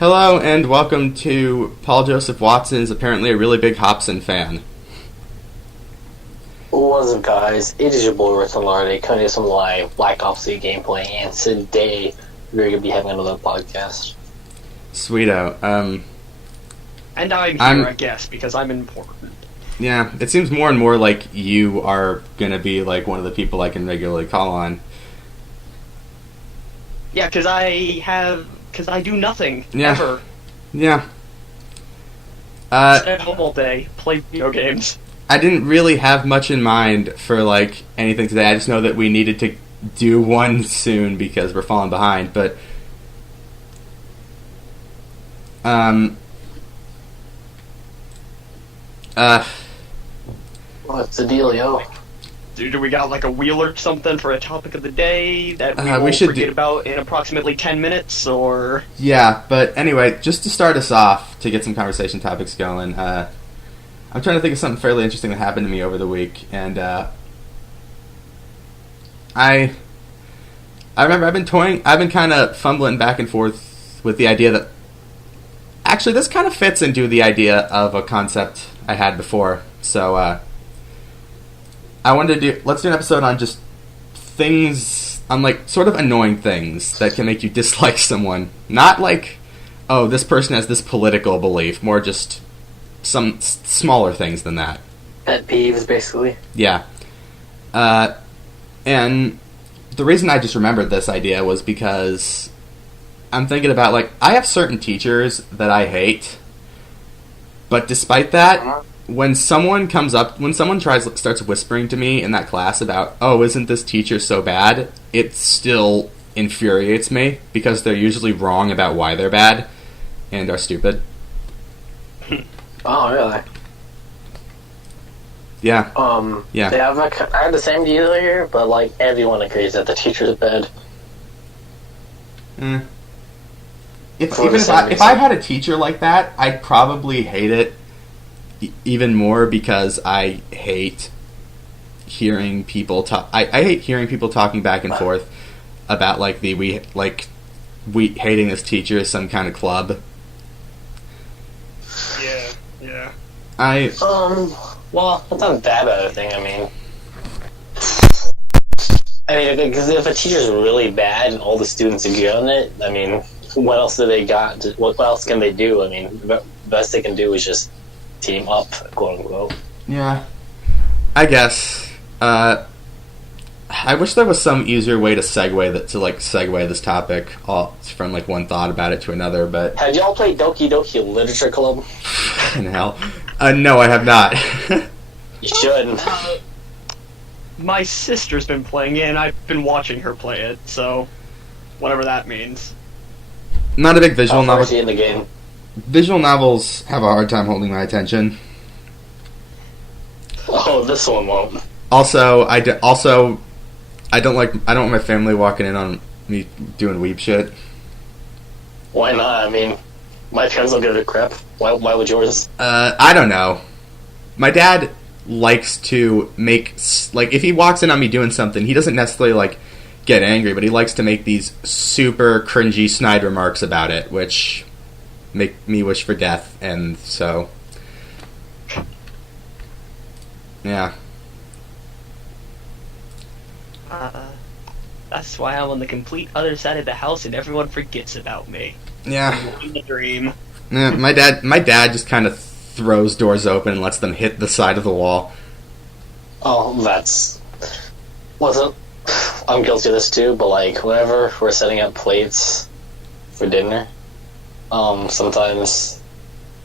Hello and welcome to Paul Joseph Watson's apparently a really big Hobson fan. What's up, guys? It is your boy Richard Lardy coming to some live Black Ops 3 gameplay, and today we're going to be having another podcast. Sweeto. And I'm here, I guess, because I'm important. Yeah, it seems more and more like you are gonna be like one of the people I can regularly call on. Yeah, because I do nothing, ever. Yeah. Stay at home all day, play video games. I didn't really have much in mind for like anything today. I just know that we needed to do one soon because we're falling behind, but What's the deal, yo? Do we got like a wheel or something for a topic of the day that we we will should forget about in approximately 10 minutes, or... Yeah, but anyway, just to start us off, to get some conversation topics going, I'm trying to think of something fairly interesting that happened to me over the week, and I remember I've been kind of fumbling back and forth with the idea that, actually, this kind of fits into the idea of a concept I had before, so, I wanted to let's do an episode on just things, on like sort of annoying things that can make you dislike someone. Not like, oh, this person has this political belief, more just some smaller things than that. Pet peeves, basically. Yeah. And the reason I just remembered this idea was because I'm thinking about, like, I have certain teachers that I hate, but despite that, when someone starts whispering to me in that class about, oh, isn't this teacher so bad, it still infuriates me, because they're usually wrong about why they're bad, and are stupid. Oh, really? Yeah. Yeah. I have the same deal here, but, like, everyone agrees that the teacher's bad. If I had a teacher like that, I'd probably hate it even more, because I hate hearing people talk. I hate hearing people talking back and forth about like we hating this teacher is some kind of club. Yeah. Well, it's not that bad a thing. I mean, because if a teacher's really bad and all the students agree on it, I mean, what else do they got? What else can they do? I mean, the best they can do is just team up, quote unquote. Yeah, I guess. I wish there was some easier way to segue this topic from like one thought about it to another. But have y'all played Doki Doki Literature Club? In hell, no, I have not. You should. My sister's been playing it, and I've been watching her play it, so whatever that means. Not a big visual novel. In the game. Visual novels have a hard time holding my attention. Oh, this one won't. Also, I don't want my family walking in on me doing weeb shit. Why not? I mean, my parents don't give a crap. Why would yours? I don't know. My dad likes to make, like, if he walks in on me doing something, he doesn't necessarily, like, get angry, but he likes to make these super cringy, snide remarks about it, which make me wish for death, and so... Yeah. That's why I'm on the complete other side of the house and everyone forgets about me. Yeah. I'm living the dream. Yeah, my dad just kind of throws doors open and lets them hit the side of the wall. Oh, I'm guilty of this too, but like, whenever we're setting up plates for dinner, sometimes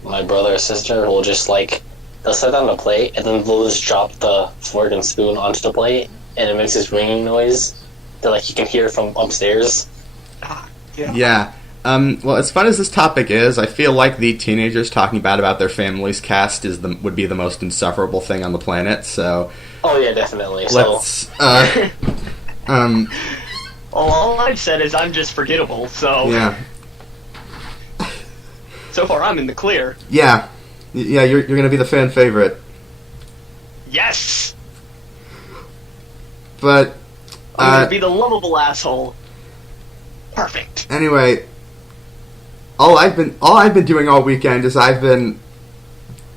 my brother or sister will just like, they'll set down the plate and then they'll just drop the fork and spoon onto the plate and it makes this ringing noise that like you can hear from upstairs. Yeah. Well, as fun as this topic is, I feel like the teenagers talking bad about their family's cast would be the most insufferable thing on the planet, so... Oh yeah, definitely. Let's, all I've said is I'm just forgettable, so... Yeah. So far, I'm in the clear. Yeah. Yeah, you're gonna be the fan favorite. Yes! But... I'm gonna be the lovable asshole. Perfect. Anyway... all I've been doing all weekend is I've been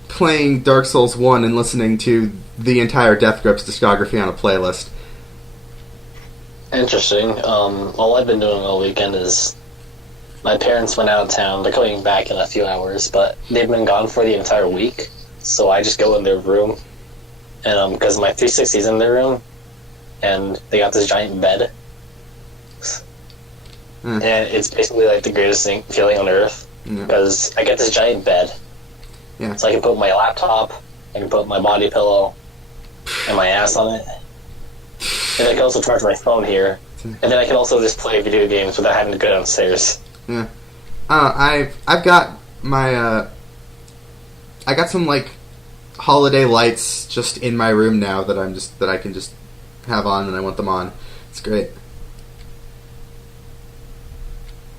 playing Dark Souls 1 and listening to the entire Death Grips discography on a playlist. Interesting. All I've been doing all weekend is my parents went out of town. They're coming back in a few hours, but they've been gone for the entire week. So I just go in their room, and because my 360's in their room, and they got this giant bed, and it's basically like the greatest feeling on earth because I get this giant bed. Yeah. So I can put my laptop, I can put my body pillow, and my ass on it. And I can also charge my phone here. And then I can also just play video games without having to go downstairs. Yeah. I've got my I got some like holiday lights just in my room now that I can just have on when I want them on. It's great.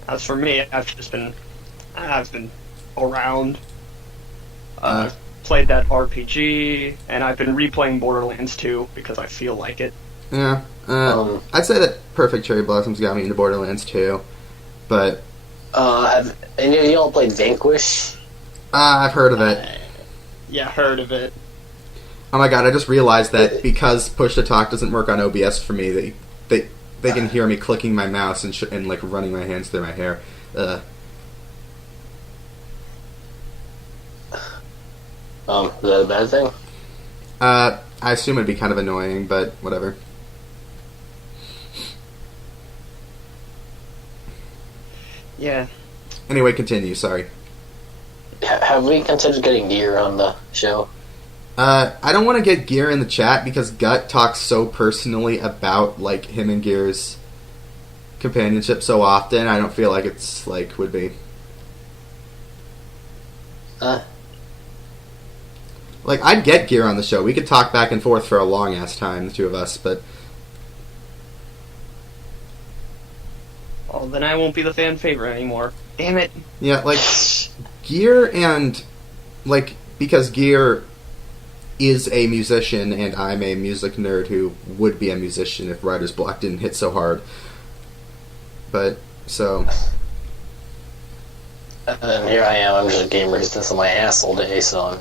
As for me, I've been around. Played that RPG, and I've been replaying Borderlands 2 because I feel like it. Yeah. I'd say that Perfect Cherry Blossoms got me into Borderlands 2, but have any of y'all played Vanquish? I've heard of it. Yeah, heard of it. Oh my god! I just realized that because push to talk doesn't work on OBS for me, they can hear me clicking my mouse and like running my hands through my hair. Is that a bad thing? I assume it'd be kind of annoying, but whatever. Yeah. Anyway, continue. Sorry. Have we considered getting gear on the show? I don't want to get Gear in the chat because Gut talks so personally about like him and Gear's companionship so often. I don't feel like it's like would be. Like I'd get Gear on the show. We could talk back and forth for a long ass time, the two of us, but. Well, then I won't be the fan favorite anymore. Damn it. Yeah, like Gear and like because Gear is a musician and I'm a music nerd who would be a musician if Writer's Block didn't hit so hard. But so and here I am, I'm just a gamer who sits on my ass all day, so I'm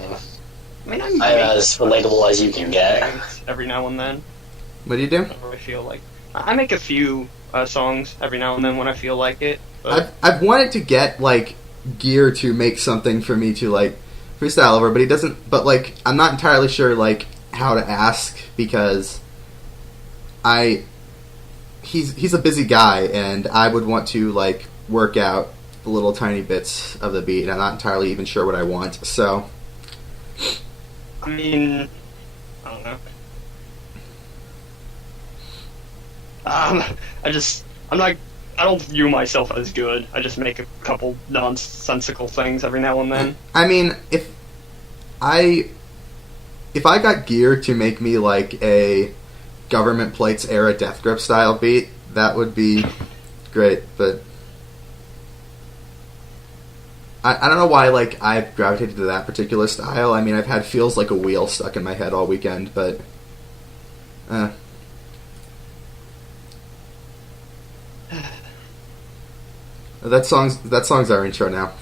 as relatable as you can get. Every now and then. What do you do? Whenever I feel like I make a few songs every now and then when I feel like it. But I've wanted to get like Gear to make something for me to like freestyle over, but he doesn't. But like, I'm not entirely sure like how to ask because he's a busy guy, and I would want to like work out the little tiny bits of the beat, and I'm not entirely even sure what I want. So, I mean, I don't know. I don't view myself as good. I just make a couple nonsensical things every now and then. I mean, if I got Gear to make me like a Government Plates era Death Grip style beat, that would be great. But I don't know why like I've gravitated to that particular style. I mean, I've had Feels Like a Wheel stuck in my head all weekend, but That song's our intro now.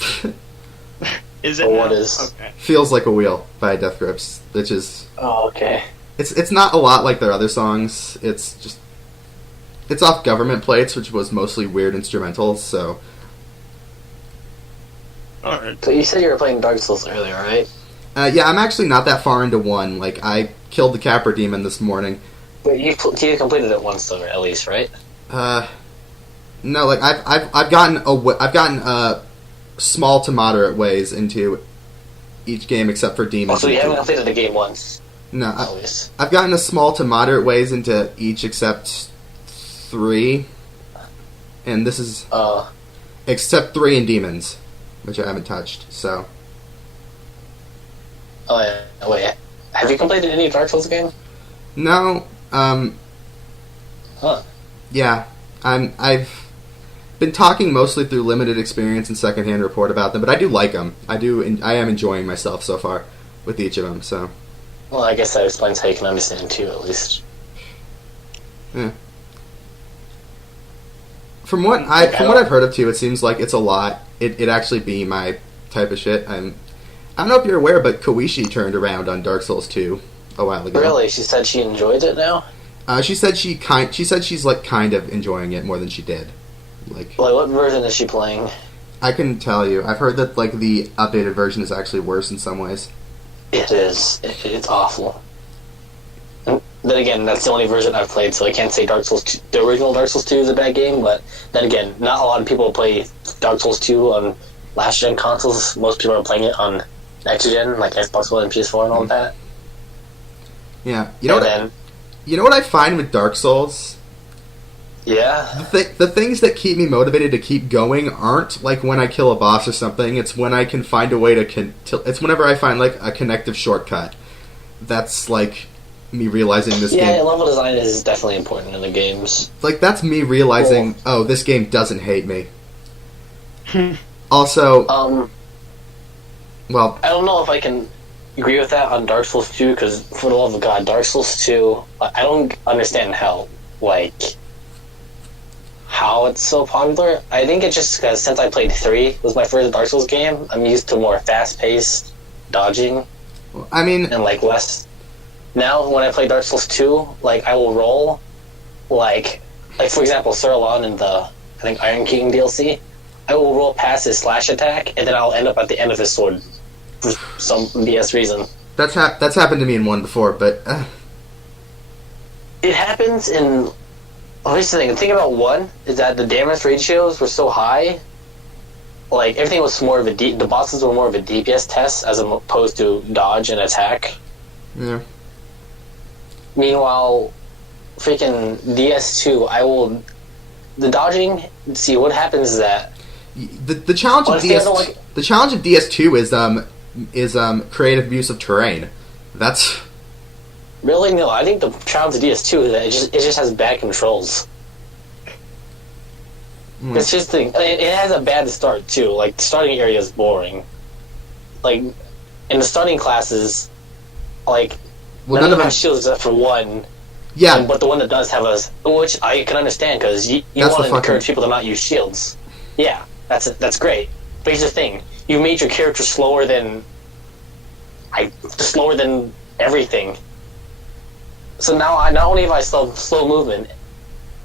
Is it? Oh, what is? Okay. Feels Like a Wheel by Death Grips, which is okay. It's not a lot like their other songs. It's off Government Plates, which was mostly weird instrumentals. So. Alright. So you said you were playing Dark Souls earlier, right? Yeah, I'm actually not that far into 1. Like I killed the Capra Demon this morning. But you completed it once though, at least, right? No, like I've gotten small to moderate ways into each game except for Demon. Oh, so you haven't completed the game once? No, I've gotten a small to moderate ways into each except 3, and this is except 3 in Demons, which I haven't touched. So. Oh yeah. Wait, have you completed any Dark Souls game? No. Huh. Yeah, I've been talking mostly through limited experience and secondhand report about them, but I do like them. I am enjoying myself so far with each of them. So. Well, I guess that explains how you can understand 2, at least. Yeah. From what I've heard of too, it seems like it's a lot. It actually be my type of shit. I don't know if you're aware, but Koishi turned around on Dark Souls 2 a while ago. Really? She said she enjoyed it now? She said she's like kind of enjoying it more than she did. Like what version is she playing? I couldn't tell you. I've heard that like the updated version is actually worse in some ways. It is. It's awful. And then again, that's the only version I've played, so I can't say Dark Souls 2, the original Dark Souls 2 is a bad game, but then again, not a lot of people play Dark Souls 2 on last-gen consoles. Most people are playing it on next-gen, like Xbox One and PS4 and all that. Yeah. You know what I find with Dark Souls? Yeah? The things that keep me motivated to keep going aren't like when I kill a boss or something. It's when I can find a way to it's whenever I find like a connective shortcut. That's like me realizing this game. Yeah, level design is definitely important in the games. Like that's me realizing, oh, this game doesn't hate me. Also, well, I don't know if I can agree with that on Dark Souls 2, because for the love of God, Dark Souls 2, I don't understand how it's so popular. I think it's just because since I played 3, was my first Dark Souls game, I'm used to more fast-paced dodging. I mean, and like less. Now, when I play Dark Souls 2, like I will roll, like for example, Sir Alon in the I think Iron King DLC, I will roll past his slash attack, and then I'll end up at the end of his sword for some BS reason. That's happened to me in 1 before, but it happens in. Oh, here's the thing. The thing about 1 is that the damage ratios were so high. Like everything was more of the bosses were more of a DPS test as opposed to dodge and attack. Yeah. Meanwhile, freaking DS2, the dodging. See what happens is that the challenge of the challenge of DS2 is creative use of terrain. That's really no. I think the challenge of DS2 is that it just has bad controls. It's just it has a bad start too. Like the starting area is boring. Like in the starting classes, like none of them have shields except for 1. Yeah, but the one that does have which I can understand because you want to encourage people to not use shields. Yeah, that's great. But here's the thing: you made your character slower than everything. So now not only have I slow movement,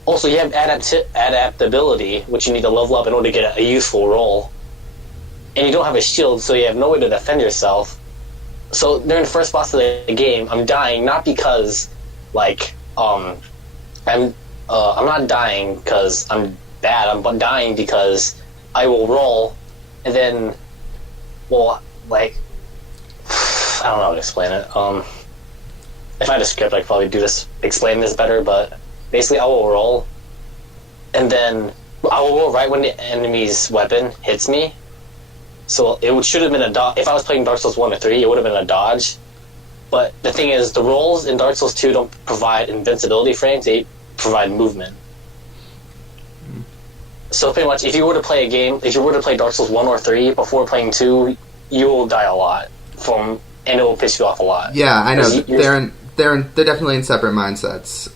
also you have adaptability, which you need to level up in order to get a useful roll. And you don't have a shield, so you have no way to defend yourself. So during the first boss of the game, I'm dying not because I'm not dying because I'm bad. I'm dying because I will roll, and then, I don't know how to explain it. If I had a script, I could probably explain this better. But basically, I will roll, and then I will roll right when the enemy's weapon hits me. So it should have been a dodge. If I was playing Dark Souls 1 or 3, it would have been a dodge. But the thing is, the rolls in Dark Souls 2 don't provide invincibility frames, they provide movement. So pretty much, if you were to play Dark Souls 1 or 3 before playing 2, you will die a lot, and it will piss you off a lot. Yeah, I know. They're definitely in separate mindsets.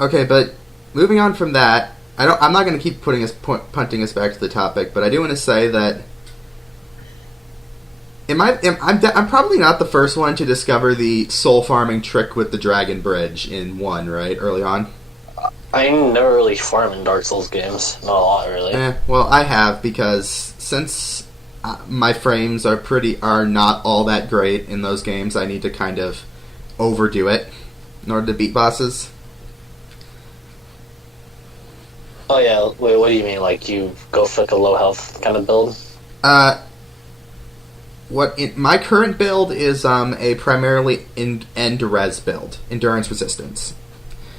Okay, but moving on from that, I'm not going to keep punting us back to the topic, but I do want to say that I'm probably not the first one to discover the soul farming trick with the Dragon Bridge in 1, right? Early on. I never really farm in Dark Souls games. Not a lot, really. Well, I have, because since my frames are not all that great in those games, I need to kind of overdo it in order to beat bosses. Oh yeah, wait, what do you mean? Like you go for a low health kind of build? My current build is a primarily end res build, endurance resistance.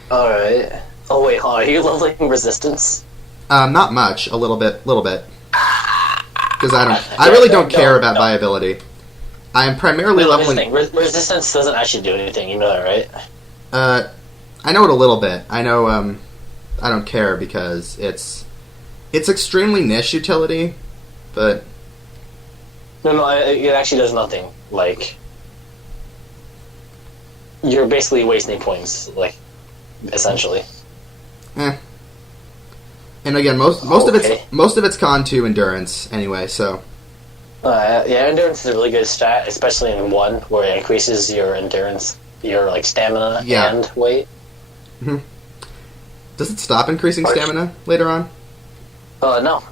All right. Oh wait, are you leveling resistance? Not much, a little bit, because I really don't care about viability. I am primarily leveling. Resistance doesn't actually do anything. You know that, right? I know it a little bit. I know. I don't care because it's extremely niche utility, but no, it actually does nothing. Like you're basically wasting points, like essentially. eh. And again, most Okay. of it's con 2 endurance anyway. So Yeah, endurance is a really good stat, especially in 1, where it increases your endurance, your like stamina Yeah. and weight. does it stop increasing stamina later on? No.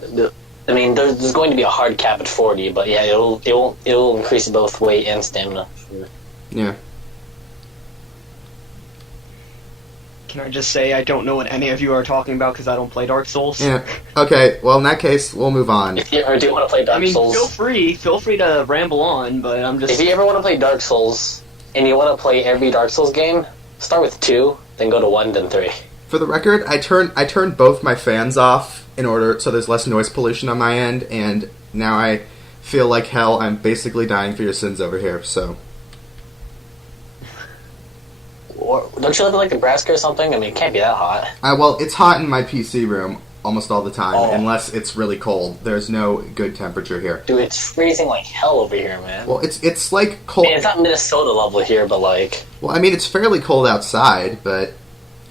I mean, there's going to be a hard cap at 40, but yeah, it'll increase both weight and stamina. Sure. Yeah. Can I just say I don't know what any of you are talking about because I don't play Dark Souls? Yeah. Okay. Well, in that case, we'll move on. If you ever do want to play Dark I mean, Souls, feel free to ramble on, but I'm just. if you ever want to play Dark Souls and you want to play every Dark Souls game, start with 2, then go to 1, then 3. For the record, I turned both my fans off in order so there's less noise pollution on my end, and now I feel like hell. I'm basically dying for your sins over here. So Or, don't you live in like Nebraska or something? I mean, it can't be that hot. well, it's hot in my PC room almost all the time, Oh. unless it's really cold. There's no good temperature here. Dude, it's freezing like hell over here, man. Well, it's like I cold. mean, it's not Minnesota level here, but like, Well, I mean, it's fairly cold outside, but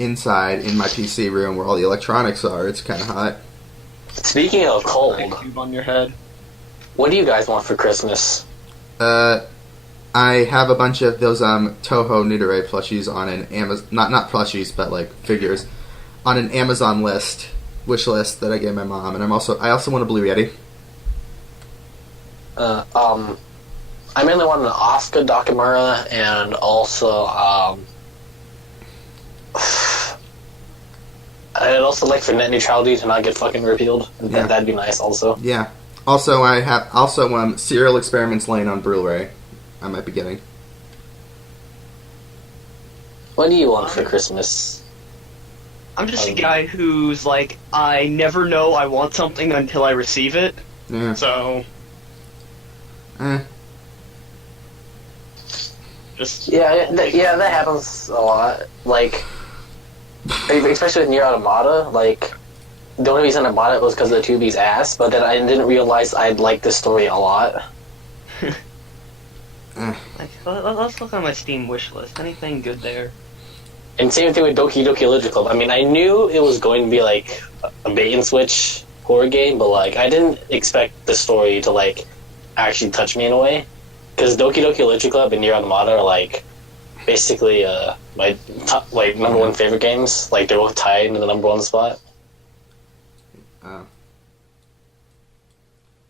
inside in my PC room where all the electronics are, it's kind of hot. speaking of cold, Cube on your head. what do you guys want for Christmas? I have a bunch of those Toho Nidore plushies on an Amazon, not plushies, but like figures, on an Amazon wish list that I gave my mom, and I also want a Blue Yeti. I mainly want an Asuka Dakamura and also, I'd also like for net neutrality to not get fucking repealed. Yeah. That'd be nice also. Yeah. Also, I have Serial Experiments Lane on Blu-ray. I might be getting. What do you want for Christmas? I'm just a guy who's like, I never know I want something until I receive it. Yeah. So, Eh. that happens a lot. Like, especially with Nier Automata, like, the only reason I bought it was because of the 2B's ass, but then I didn't realize I'd like the story a lot. like, let's look on my Steam wish list. Anything good there? And same thing with Doki Doki Literature Club. I mean, I knew it was going to be, like, a bait-and-switch horror game, but, like, I didn't expect the story to, like, actually touch me in a way. Because Doki Doki Literature Club and Nier Automata are, like, basically my top, like, number one favorite games. Like, they're both tied in the number one spot. Oh.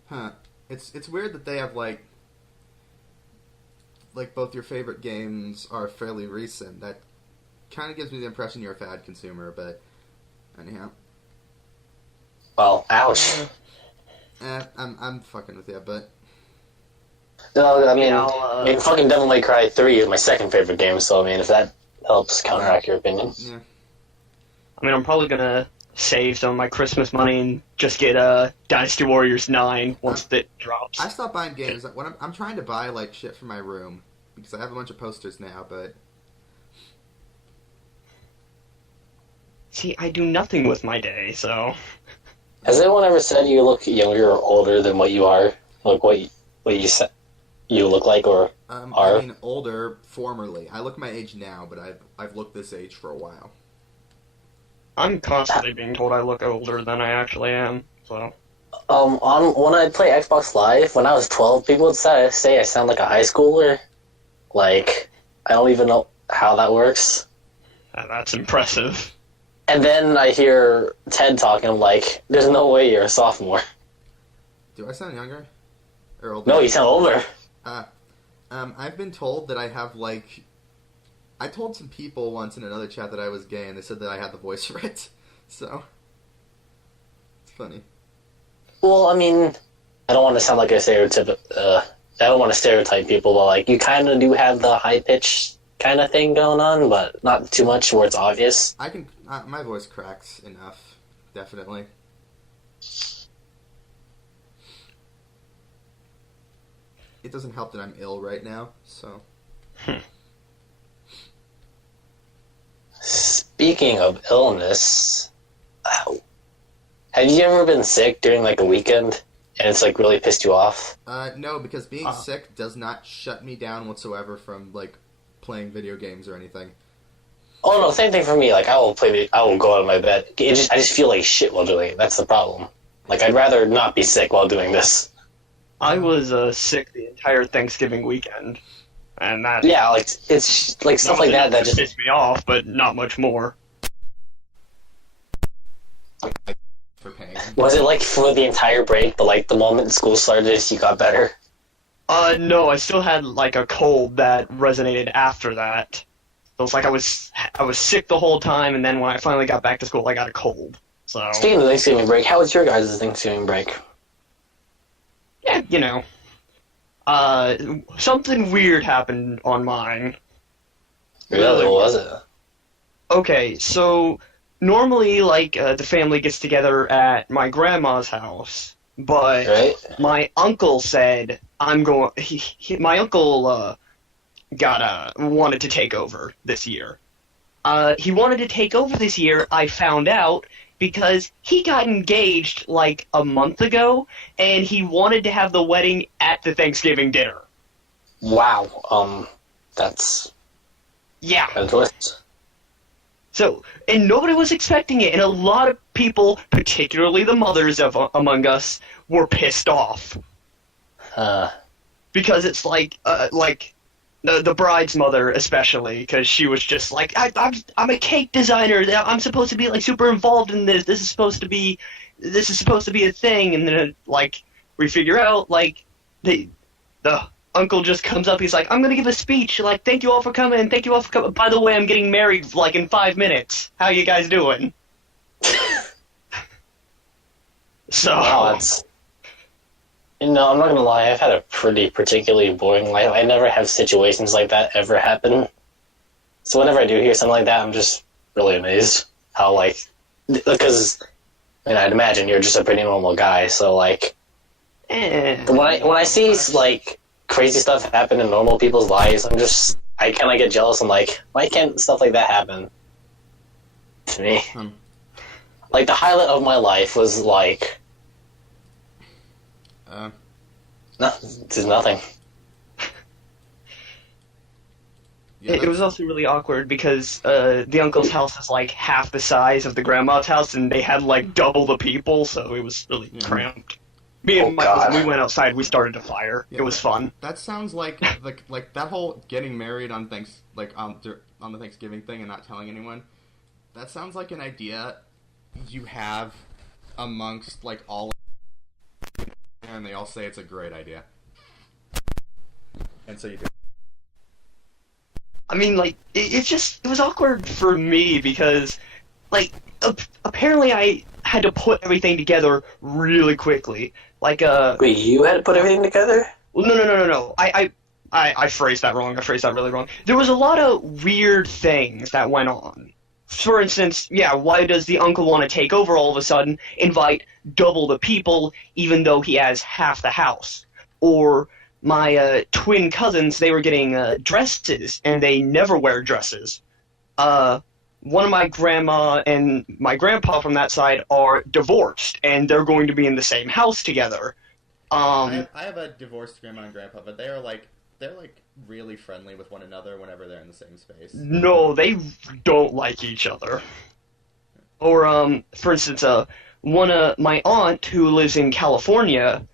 Huh. It's weird that they have like both your favorite games are fairly recent. That kind of gives me the impression you're a fad consumer, but anyhow. Well, ouch. I'm fucking with you, but No, I mean, Yeah, fucking Devil May Cry 3 is my second favorite game, so, I mean, if that helps counteract your opinion. yeah. I mean, I'm probably gonna save some of my Christmas money and just get Dynasty Warriors 9 once it drops. I stopped buying games. When I'm trying to buy like shit for my room because I have a bunch of posters now, but See, I do nothing with my day, so... Has anyone ever said you look younger or older than what you are? Like, what you said you look like or are? I mean older formerly. I look my age now, but I've looked this age for a while. I'm constantly being told I look older than I actually am, so... When I play Xbox Live, when I was 12, people would say I sound like a high schooler. Like, I don't even know how that works. That's impressive. And then I hear Ted talking, I'm like, there's no way you're a sophomore. Do I sound younger or older? No, you sound older. I've been told that I have like. I told some people once in another chat that I was gay, and they said that I had the voice for it. So it's funny. Well, I mean, I don't want to sound like a stereotype. I don't want to stereotype people, but like you kind of do have the high pitch kind of thing going on, but not too much where it's obvious. I can. My voice cracks enough, definitely. It doesn't help that I'm ill right now, so. Speaking of illness, have you ever been sick during like a weekend and it's like really pissed you off? No, because being sick does not shut me down whatsoever from like playing video games or anything. Oh no, same thing for me. Like I will go out of my bed. I just feel like shit while doing it. That's the problem. Like I'd rather not be sick while doing this. I was sick the entire Thanksgiving weekend, and that Yeah, like it's like stuff like that. That just pissed me off, but not much more. For paying. was it like for the entire break, but like the moment school started, you got better. No, I still had like a cold that resonated after that. So it's like I was sick the whole time, and then when I finally got back to school, I got a cold. So Speaking of Thanksgiving break, how was your guys' Thanksgiving break? yeah, something weird happened on mine. Really, what was it? Okay, so normally, like, the family gets together at my grandma's house, but Right? my uncle said I'm going. My uncle wanted to take over this year. He wanted to take over this year. I found out because he got engaged like a month ago, and he wanted to have the wedding at the Thanksgiving dinner. Wow. That's Yeah. a twist. So, and nobody was expecting it, and a lot of people, particularly the mothers among us, were pissed off because it's like the bride's mother especially, because she was just like, I'm a cake designer, I'm supposed to be like super involved in this. This is supposed to be a thing, and then like we figure out like the uncle just comes up. He's like, I'm gonna give a speech. Like, thank you all for coming. Thank you all for coming. By the way, I'm getting married like in 5 minutes. How you guys doing? So, Wow, that's. I'm not gonna lie. I've had a pretty particularly boring life. I never have situations like that ever happen. So whenever I do hear something like that, I'm just really amazed how because I'd imagine you're just a pretty normal guy. So like when I see like crazy stuff happen in normal people's lives, I kind of get jealous. I'm like, why can't stuff like that happen to me? Like the highlight of my life was like. No, there's nothing. Yeah, it was also really awkward because the uncle's house is like half the size of the grandma's house, and they had like double the people, so it was really cramped. Me and my cousin, we went outside. We started a fire. Yeah, it was fun. That sounds like that whole getting married on on the Thanksgiving thing and not telling anyone. That sounds like an idea you have amongst like all, and they all say it's a great idea, and so you do. I mean, like, it was awkward for me because, like, apparently I had to put everything together really quickly. Like, Wait, you had to put everything together? well, no. I phrased that wrong. I phrased that really wrong. There was a lot of weird things that went on. For instance, yeah, why does the uncle want to take over all of a sudden, invite double the people, even though he has half the house? Or my twin cousins, they were getting dresses, and they never wear dresses. One of my grandma and my grandpa from that side are divorced, and they're going to be in the same house together. I have a divorced grandma and grandpa, but they're really friendly with one another whenever they're in the same space. No, they don't like each other. Or, for instance, my aunt who lives in California,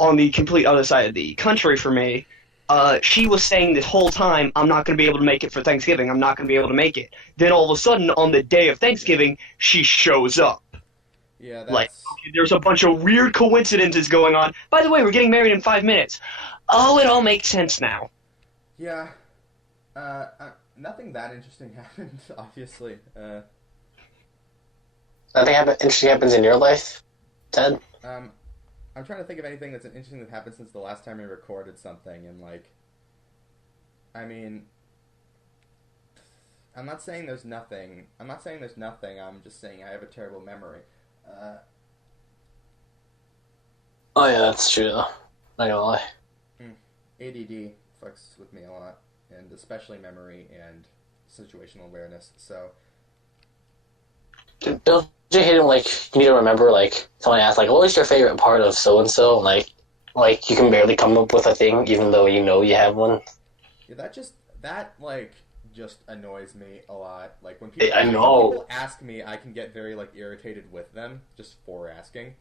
on the complete other side of the country for me, she was saying this whole time, I'm not going to be able to make it for Thanksgiving, I'm not going to be able to make it. Then all of a sudden, on the day of Thanksgiving, she shows up. Yeah, that's... Like, okay, there's a bunch of weird coincidences going on. By the way, we're getting married in 5 minutes. Oh, it all makes sense now. Yeah. Nothing that interesting happened, obviously. Nothing interesting happens in your life, Ted? I'm trying to think of anything that's interesting that happened since the last time we recorded something, and I mean, I'm not saying there's nothing. I'm just saying I have a terrible memory. Oh yeah, that's true though. Not gonna lie. ADD fucks with me a lot, and especially memory and situational awareness. So, Don't you hate it you need to remember someone asks what was your favorite part of so and so, like you can barely come up with a thing even though you know you have one. yeah, that just annoys me a lot. Like when I know. when people ask me, I can get very like irritated with them just for asking.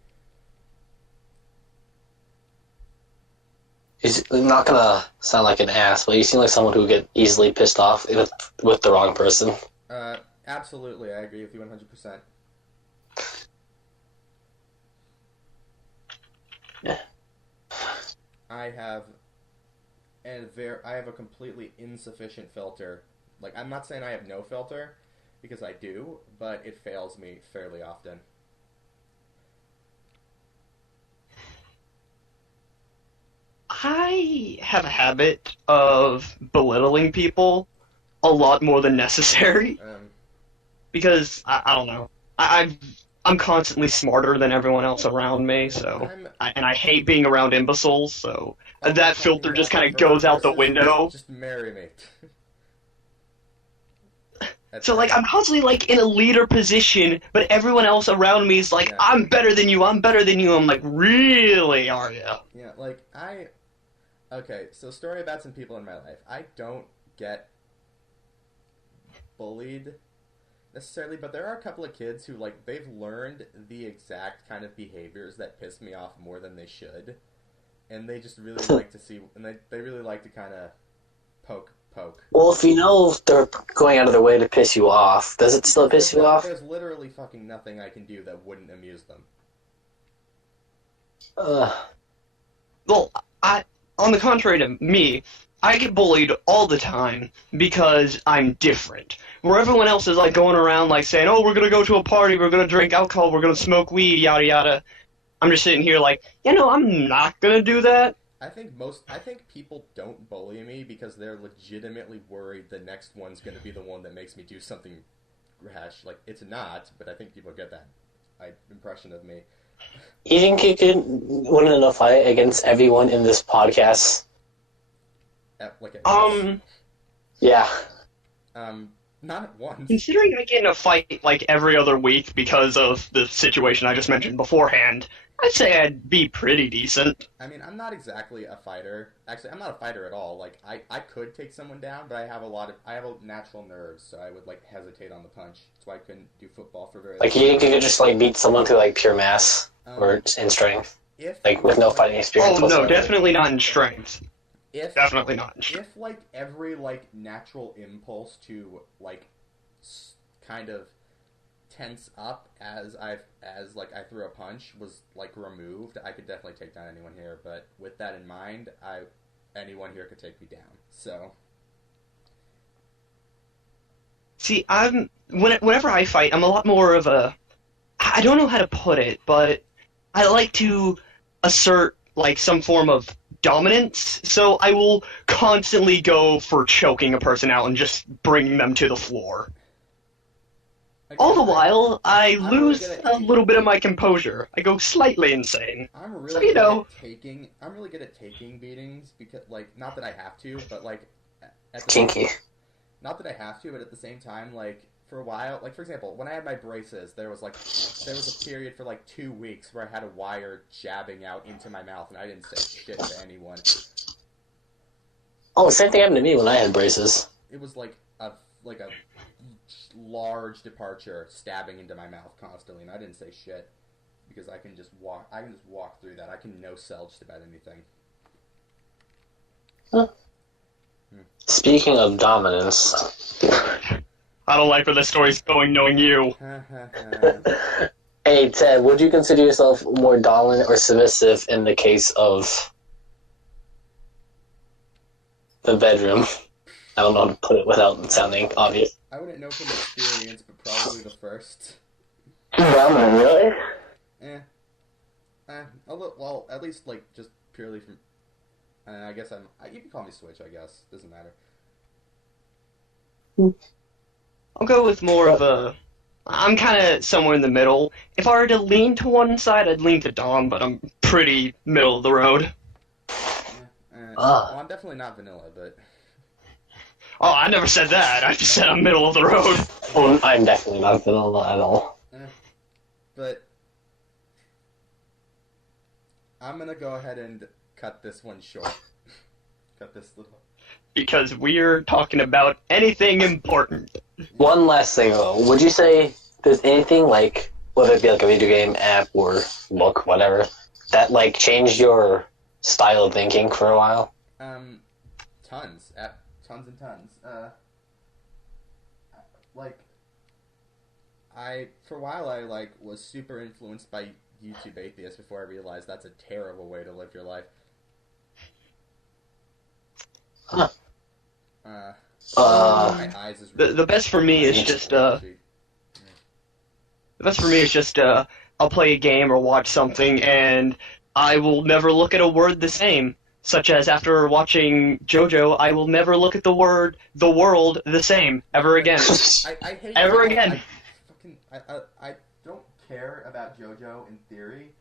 I'm not gonna sound like an ass, but you seem like someone who would get easily pissed off with the wrong person. Absolutely, I agree with you 100%. Yeah. I have a completely insufficient filter. Like, I'm not saying I have no filter, because I do, but it fails me fairly often. I have a habit of belittling people a lot more than necessary because I don't know. I'm constantly smarter than everyone else around me, so and I hate being around imbeciles, so that filter just kind of goes out the window. Just marry me. So like I'm constantly like in a leader position, but everyone else around me is like, yeah. I'm better than you. I'm better than you. I'm like, really? Are you? Yeah, like Okay, so story about some people in my life. I don't get bullied necessarily, but there are a couple of kids who, like, they've learned the exact kind of behaviors that piss me off more than they should, and they just really like to see, and they really like to kind of poke. Well, if you know they're going out of their way to piss you off, does it still piss you off? There's literally fucking nothing I can do that wouldn't amuse them. Well, on the contrary to me, I get bullied all the time because I'm different. Where everyone else is like going around like saying, oh, we're gonna go to a party, we're gonna drink alcohol, we're gonna smoke weed, yada yada. I'm just sitting here like, I'm not gonna do that. I think people don't bully me because they're legitimately worried the next one's gonna be the one that makes me do something rash. Like, it's not, but I think people get that impression of me. You think you could win in a fight against everyone in this podcast? Yeah. Not at once. Considering I get in a fight like every other week because of the situation I just mentioned beforehand, I'd say I'd be pretty decent. I mean, I'm not exactly a fighter. Actually, I'm not a fighter at all. Like, I could take someone down, but I have natural nerves, so I would, like, hesitate on the punch. That's why I couldn't do football for very long. Like, you think you could just, like, beat someone through, like, pure mass? Or in strength? With no fighting experience whatsoever? Oh, no, definitely not in strength. Definitely not in strength. If, like, every, like, natural impulse to, like, kind of tense up as I threw a punch was, like, removed, I could definitely take down anyone here. But with that in mind, anyone here could take me down. So, see, whenever I fight, I'm a lot more of a, I don't know how to put it, but I like to assert like some form of dominance. So I will constantly go for choking a person out and just bringing them to the floor. All the while, I lose a little bit of my composure. I go slightly insane. I'm really good at taking beatings because, like, not that I have to, but like, kinky. Not that I have to, but at the same time, like, for a while, like, for example, when I had my braces, there was a period for like 2 weeks where I had a wire jabbing out into my mouth, and I didn't say shit to anyone. Oh, same thing happened to me when I had braces. It was like a large departure stabbing into my mouth constantly, and I didn't say shit because I can just walk through that. I can no-sell just about anything. Huh. Speaking of dominance, I don't like where this story's going knowing you. Hey Ted, would you consider yourself more dominant or submissive in the case of the bedroom? I don't know how to put it without sounding obvious. I wouldn't know from experience, but probably the first. Dominant, really? Well, at least, like, just purely from... I guess you can call me Switch, I guess. Doesn't matter. I'll go with more of a... I'm kind of somewhere in the middle. If I were to lean to one side, I'd lean to Dom, but I'm pretty middle of the road. Well, I'm definitely not vanilla, but... Oh, I never said that. I just said I'm middle of the road. Well, I'm definitely not vanilla at all. But I'm gonna go ahead and cut this one short. Cut this little... because we're talking about anything important. One last thing though, would you say there's anything like, whether it be like a video game, app, or book, whatever, that like changed your style of thinking for a while? Tons. Tons and tons. Like, for a while I, like, was super influenced by YouTube Atheist before I realized that's a terrible way to live your life. Huh. My eyes is really The best for me is just I'll play a game or watch something and I will never look at a word the same. Such as after watching JoJo, I will never look at the world the same ever again. I hate Ever again. I don't care about JoJo in theory,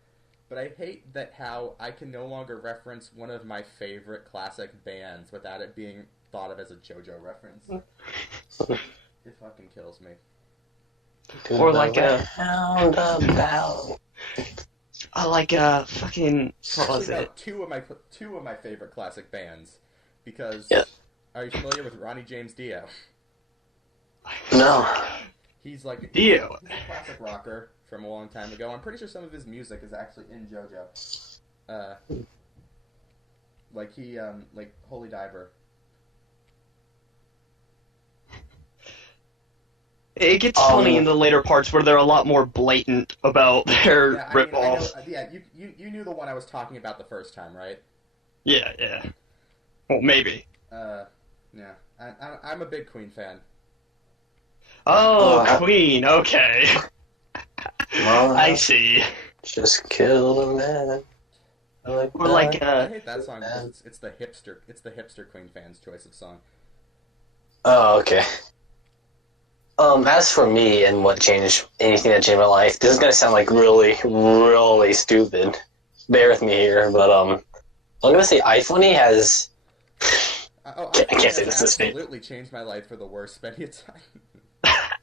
but I hate that how I can no longer reference one of my favorite classic bands without it being thought of as a JoJo reference. It fucking kills me. Or like a roundabout. Fucking what was Actually, it? no, two of my favorite classic bands, because Yeah. are you familiar with Ronnie James Dio? No. He's like Dio. He's a classic rocker from a long time ago. I'm pretty sure some of his music is actually in JoJo. Like Holy Diver. It gets funny in the later parts where they're a lot more blatant about their Yeah, rip-offs. You knew the one I was talking about the first time, right? Yeah. Well, maybe. Yeah. I'm a big Queen fan. Oh, Queen. Okay. Well, I see. just kill a man. Or that. like I hate that song because it's the hipster Queen fans' choice of song. Oh, okay. As for me and what changed anything that changed my life, this is gonna sound like really, really stupid. Bear with me here, but I'm gonna say iFunny has. I can't say this is absolutely changed my life for the worse many a time.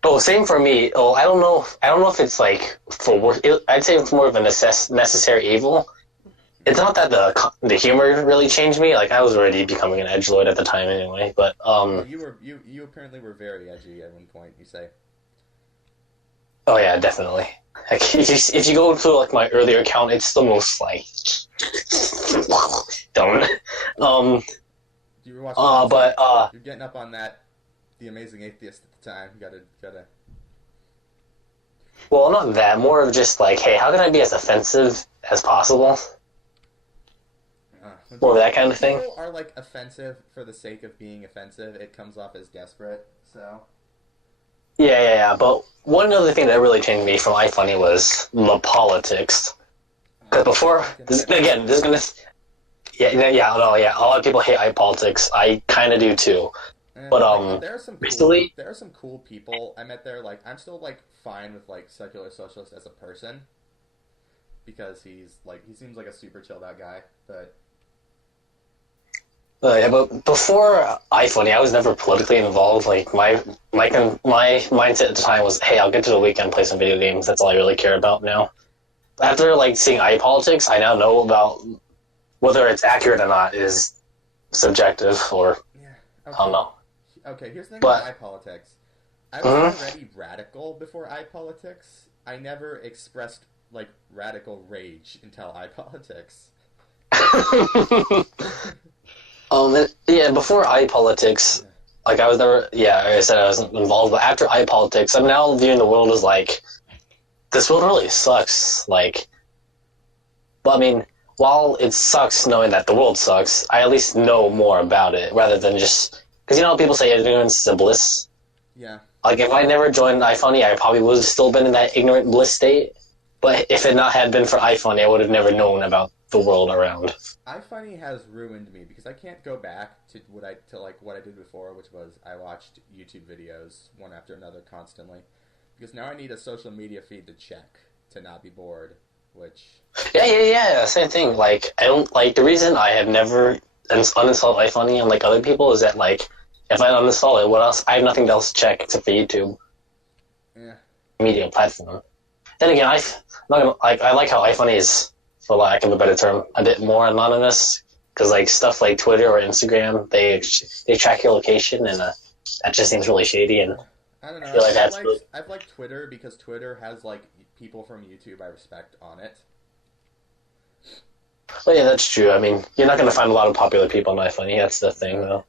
Oh, same for me. Oh, I don't know if it's like for work. I'd say it's more of a necessary evil. It's not that the humor really changed me. Like I was already becoming an edgelord at the time anyway. But You apparently were very edgy at one point. You say. Oh yeah, definitely. Like, if you go to like my earlier account, it's the most like dumb. You were watching. But You're getting up on that. The Amazing Atheist at the time. You gotta. well, not that. More of just like, hey, how can I be as offensive as possible? More of that kind of thing. People are like offensive for the sake of being offensive. It comes off as desperate. So. Yeah. But one other thing that really changed me from iFunny was the politics. Because before, this is gonna. Yeah. A lot of people hate iPolitics. I kind of do too. But there are some recently there are some cool people I met there. Like I'm still like fine with like secular socialist as a person because he seems like a super chilled out guy. But but before iFunny, I was never politically involved. Like my mindset at the time was, hey, I'll get to the weekend, play some video games. That's all I really care about now. After like seeing iPolitics, I now know about whether it's accurate or not is subjective, or yeah, okay. I don't know. Okay, here's the thing But- about iPolitics. I was already radical before iPolitics. I never expressed like radical rage until iPolitics. Before iPolitics, like I was never, like I said, I wasn't involved. But after iPolitics, I'm now viewing the world as like, this world really sucks. Like, but I mean, while it sucks knowing that the world sucks, I at least know more about it rather than just because you know people say ignorance is a bliss. Yeah. Like if I never joined iFunny, I probably would have still been in that ignorant bliss state. But if it not had been for iFunny, I would have never known about the world around. iFunny has ruined me because I can't go back to what I did before, which was I watched YouTube videos one after another constantly. Because now I need a social media feed to check to not be bored, which Yeah, same thing. Like I don't like the reason I have never uninstalled iFunny unlike other people is that like if I uninstall it, what else? I have nothing else to check except for YouTube. Yeah. Media platform. Then again, I like how iFunny is, for lack of a better term, a bit more anonymous. Because like stuff like Twitter or Instagram, they track your location, and that just seems really shady. And I don't know. I feel like I've liked Twitter because Twitter has like people from YouTube I respect on it. Well, yeah, that's true. I mean, you're not going to find a lot of popular people on iFunny. That's the thing, though.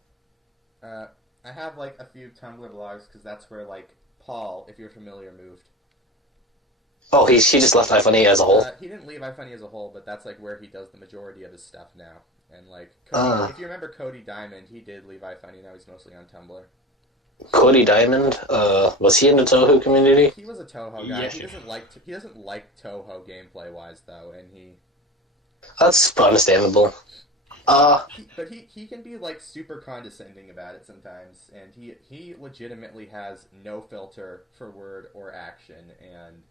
I have like a few Tumblr blogs because that's where like Paul, if you're familiar, moved. Oh, he just left iFunny as a whole. He didn't leave iFunny as a whole, but that's like where he does the majority of his stuff now. And like, Cody, if you remember Cody Diamond, he did leave iFunny. Now he's mostly on Tumblr. Cody Diamond, was he in the Toho community? He was a Toho guy. Yeah. He doesn't like Toho gameplay wise though, and he. That's understandable. But he can be like super condescending about it sometimes, and he legitimately has no filter for word or action, and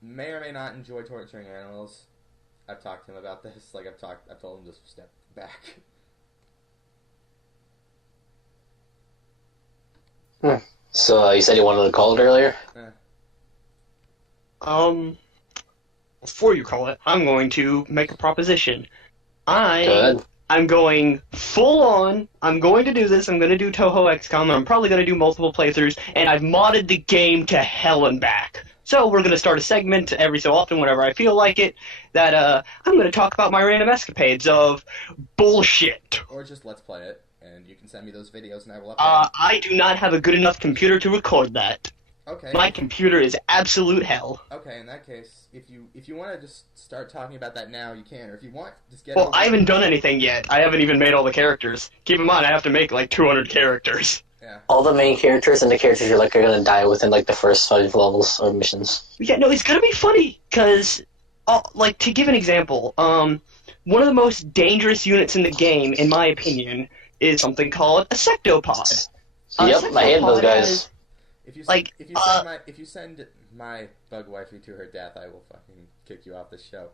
may or may not enjoy torturing animals. I've talked to him about this. Like I've told him to step back. So you said you wanted to call it earlier? Before you call it, I'm going to make a proposition. Good. I'm going full on. I'm going to do this. I'm going to do Toho XCOM, and I'm probably going to do multiple playthroughs, and I've modded the game to hell and back. So we're going to start a segment every so often, whenever I feel like it, that I'm going to talk about my random escapades of bullshit. Or just let's play it, and you can send me those videos, and I will upload them. I do not have a good enough computer to record that. Okay. My computer is absolute hell. Okay, in that case, if you want to just start talking about that now, you can. Or if you want, just get. Well, I haven't done anything yet. I haven't even made all the characters. Keep in mind, I have to make like 200 characters. Yeah. All the main characters and the characters you're like are gonna die within like the first 5 levels or missions. Yeah, no, it's gonna be funny because, like, to give an example, one of the most dangerous units in the game, in my opinion, is something called a sectopod. Yep, I hate those guys. If you send my bug wifey to her death, I will fucking kick you off this show.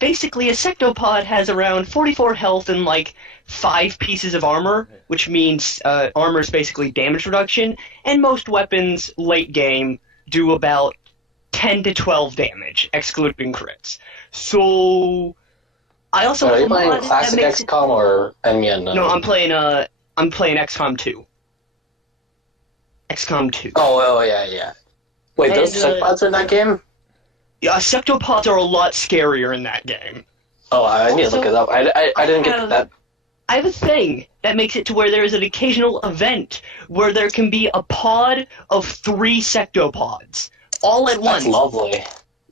Basically, a sectopod has around 44 health and, like, 5 pieces of armor, which means armor is basically damage reduction, and most weapons, late game, do about 10 to 12 damage, excluding crits. So, I also... Are you playing Classic XCOM or Enemy Unknown? No, I'm playing XCOM 2. XCOM 2. Oh, yeah. Wait, those sectopods are in that game? Yeah, sectopods are a lot scarier in that game. Oh, I need to look it up. I didn't get that. I have a thing that makes it to where there is an occasional event where there can be a pod of 3 sectopods, all at once. That's lovely.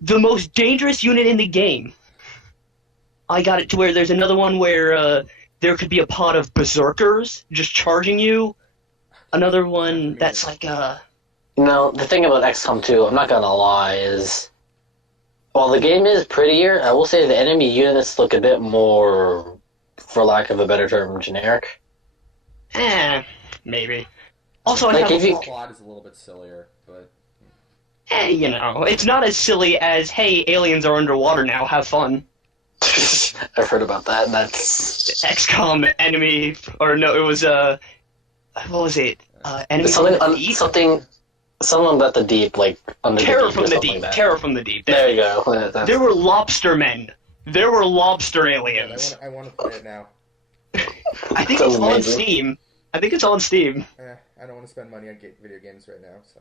The most dangerous unit in the game. I got it to where there's another one where there could be a pod of berserkers just charging you. Another one that's like You know, the thing about XCOM 2, I'm not gonna lie, is while the game is prettier, I will say the enemy units look a bit more, for lack of a better term, generic. Maybe. Also, I The have plot is a little bit sillier, but you know, it's not as silly as, hey, aliens are underwater now, have fun. I've heard about that. That's XCOM enemy, or no, it was what was it? Enemy something from the deep? something about the deep, like under Terror the deep from or the something deep. like that. Terror from the deep. There you go. There were lobster men. There were lobster aliens. I want to play it now. I think Sounds it's on amazing. Steam. I think it's on Steam. I don't want to spend money on video games right now, so.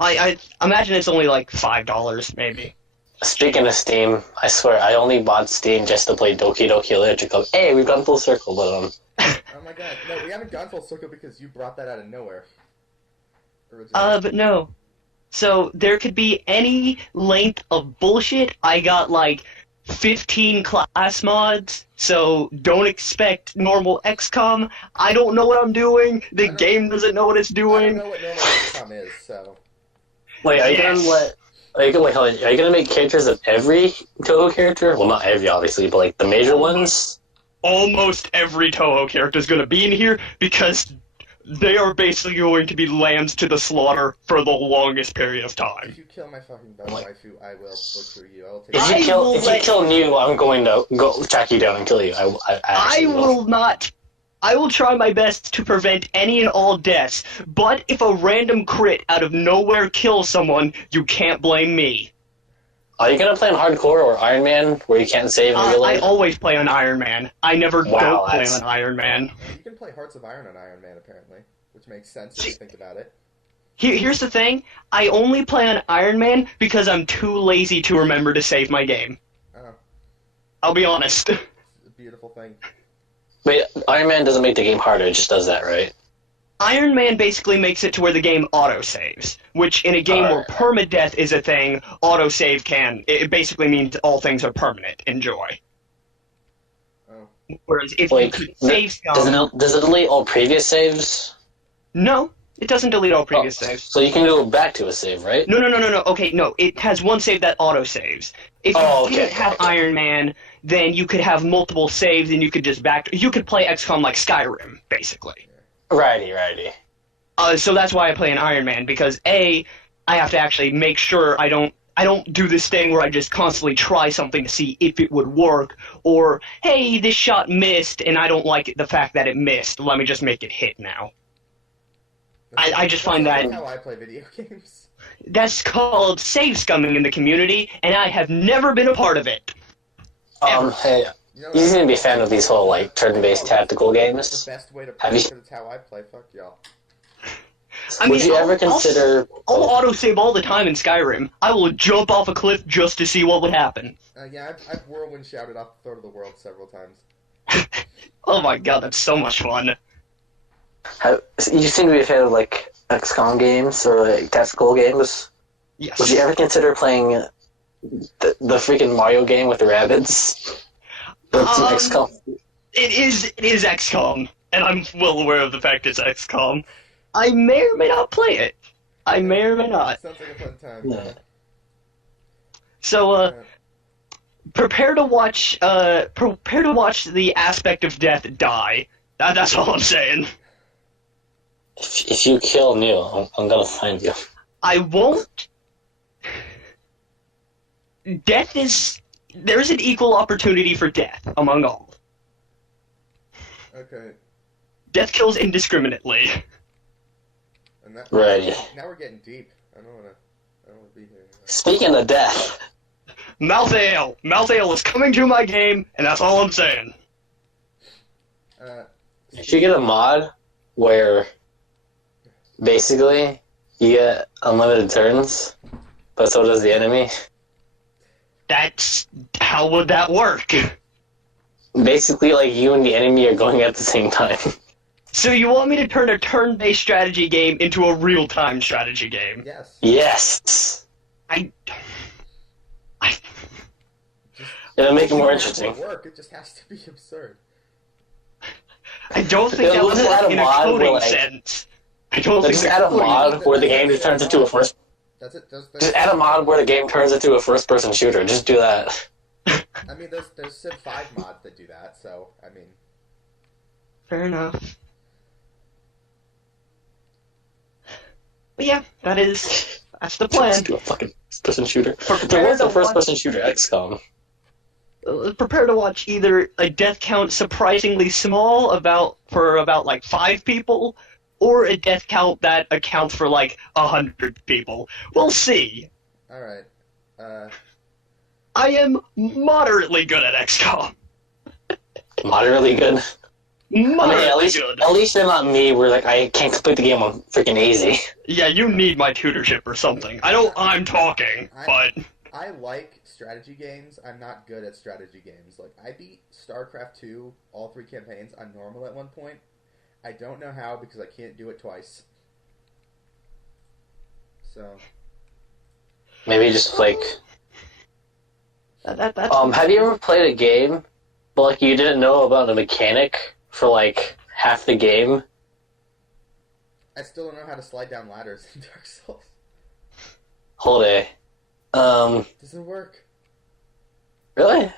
I imagine it's only like $5, maybe. Speaking of Steam, I swear I only bought Steam just to play Doki Doki Literature Club. Hey, we've gone full circle, but Oh my god, no, we haven't gone full circle because you brought that out of nowhere. Originally. But no. So there could be any length of bullshit. I got like 15 class mods, so don't expect normal XCOM. I don't know what I'm doing. The game doesn't know what it's I doing. don't know what normal XCOM is, so. wait, are you gonna make characters of every Toho character? Well, not every, obviously, but like the major ones. Almost every Toho character is going to be in here because they are basically going to be lambs to the slaughter for the longest period of If time. you kill my fucking bug waifu, I will butcher you. I will take If you kill New, I'm going to go track you down and kill you. I actually will. I will try my best to prevent any and all deaths, but if a random crit out of nowhere kills someone, you can't blame me. Are you gonna play on hardcore or Iron Man where you can't save in real I life? always play on Iron Man. I never Wow, don't play that's- on Iron Man. You can play Hearts of Iron on Iron Man, apparently, which makes sense if you think about it. Here's the thing. I only play on Iron Man because I'm too lazy to remember to save my game. Oh, I'll be honest. it's a beautiful thing. Wait, Iron Man doesn't make the game harder, it just does that, right? Iron Man basically makes it to where the game autosaves, which in a game where permadeath is a thing, autosave it basically means all things are permanent. Enjoy. Oh. Whereas if Wait, you could save does it delete all previous saves? No, it doesn't delete all previous saves. So you can go back to a save, right? No. Okay, no. It has one save that autosaves. If you didn't have Iron Man, then you could have multiple saves and you could just You could play XCOM like Skyrim, basically. Righty. So that's why I play an Iron Man, because A, I have to actually make sure I don't do this thing where I just constantly try something to see if it would work, or, hey, this shot missed, and I don't like the fact that it missed. Let me just make it hit now. I just find that... That's how I play video games. That's called save scumming in the community, and I have never been a part of it. Hey, you seem to be a fan of these whole, like, turn-based tactical games. The best way to play because it's how I play. Fuck y'all. Would you ever consider... I'll autosave all the time in Skyrim. I will jump off a cliff just to see what would happen. Yeah, I've whirlwind shouted off the throat of the world several times. Oh my god, that's so much fun. You seem to be a fan of, like, XCOM games or, like, tactical games. Yes. Would you ever consider playing the freaking Mario game with the rabbits? It's XCOM. It is XCOM, and I'm well aware of the fact it's XCOM. I may or may not play it. I may or may not. Sounds like a fun time. Yeah. So, prepare to watch the aspect of death die. That's all I'm saying. If you kill Neil, I'm gonna find you. I won't. There's an equal opportunity for death among all. Okay. Death kills indiscriminately. And that, Right. Now we're getting deep. I don't wanna be here anymore. Speaking of death, Mouth Ale is coming to my game, and that's all I'm saying. if you get a mod where basically you get unlimited turns, but so does the enemy. How would that work? Basically, like, you and the enemy are going at the same time. So you want me to turn a turn-based strategy game into a real-time strategy game? Yes. Yes! I It'll make it more It interesting. will work. It just has to be absurd. don't think that We'll would just add work a in a mod where, coding like- sense. I don't Just think add a that coding- mod where the game just turns into a first... That's it. Just add a mod where the game turns into a first-person shooter. Just do that. I mean, there's Civ 5 mods that do that, so, I mean... Fair enough. But yeah, that's the plan. Just do a fucking first-person shooter. Prepare There was to a first-person shooter, XCOM. Prepare to watch either a death count surprisingly small for about like 5 people, or a death count that accounts for like 100 people. We'll see. Alright. I am moderately good at XCOM. Moderately good. I mean, Moderately good. at least they're not me, where like I can't complete the game on freaking easy. Yeah, you need my tutorship or something. I'm talking, but... I like strategy games. I'm not good at strategy games. Like, I beat StarCraft 2, all 3 campaigns, on normal at one point. I don't know how, because I can't do it twice. So... Maybe just like... That's have you ever played a game, but like you didn't know about the mechanic for like half the game? I still don't know how to slide down ladders in Dark Souls. Hold a. Doesn't work. Really?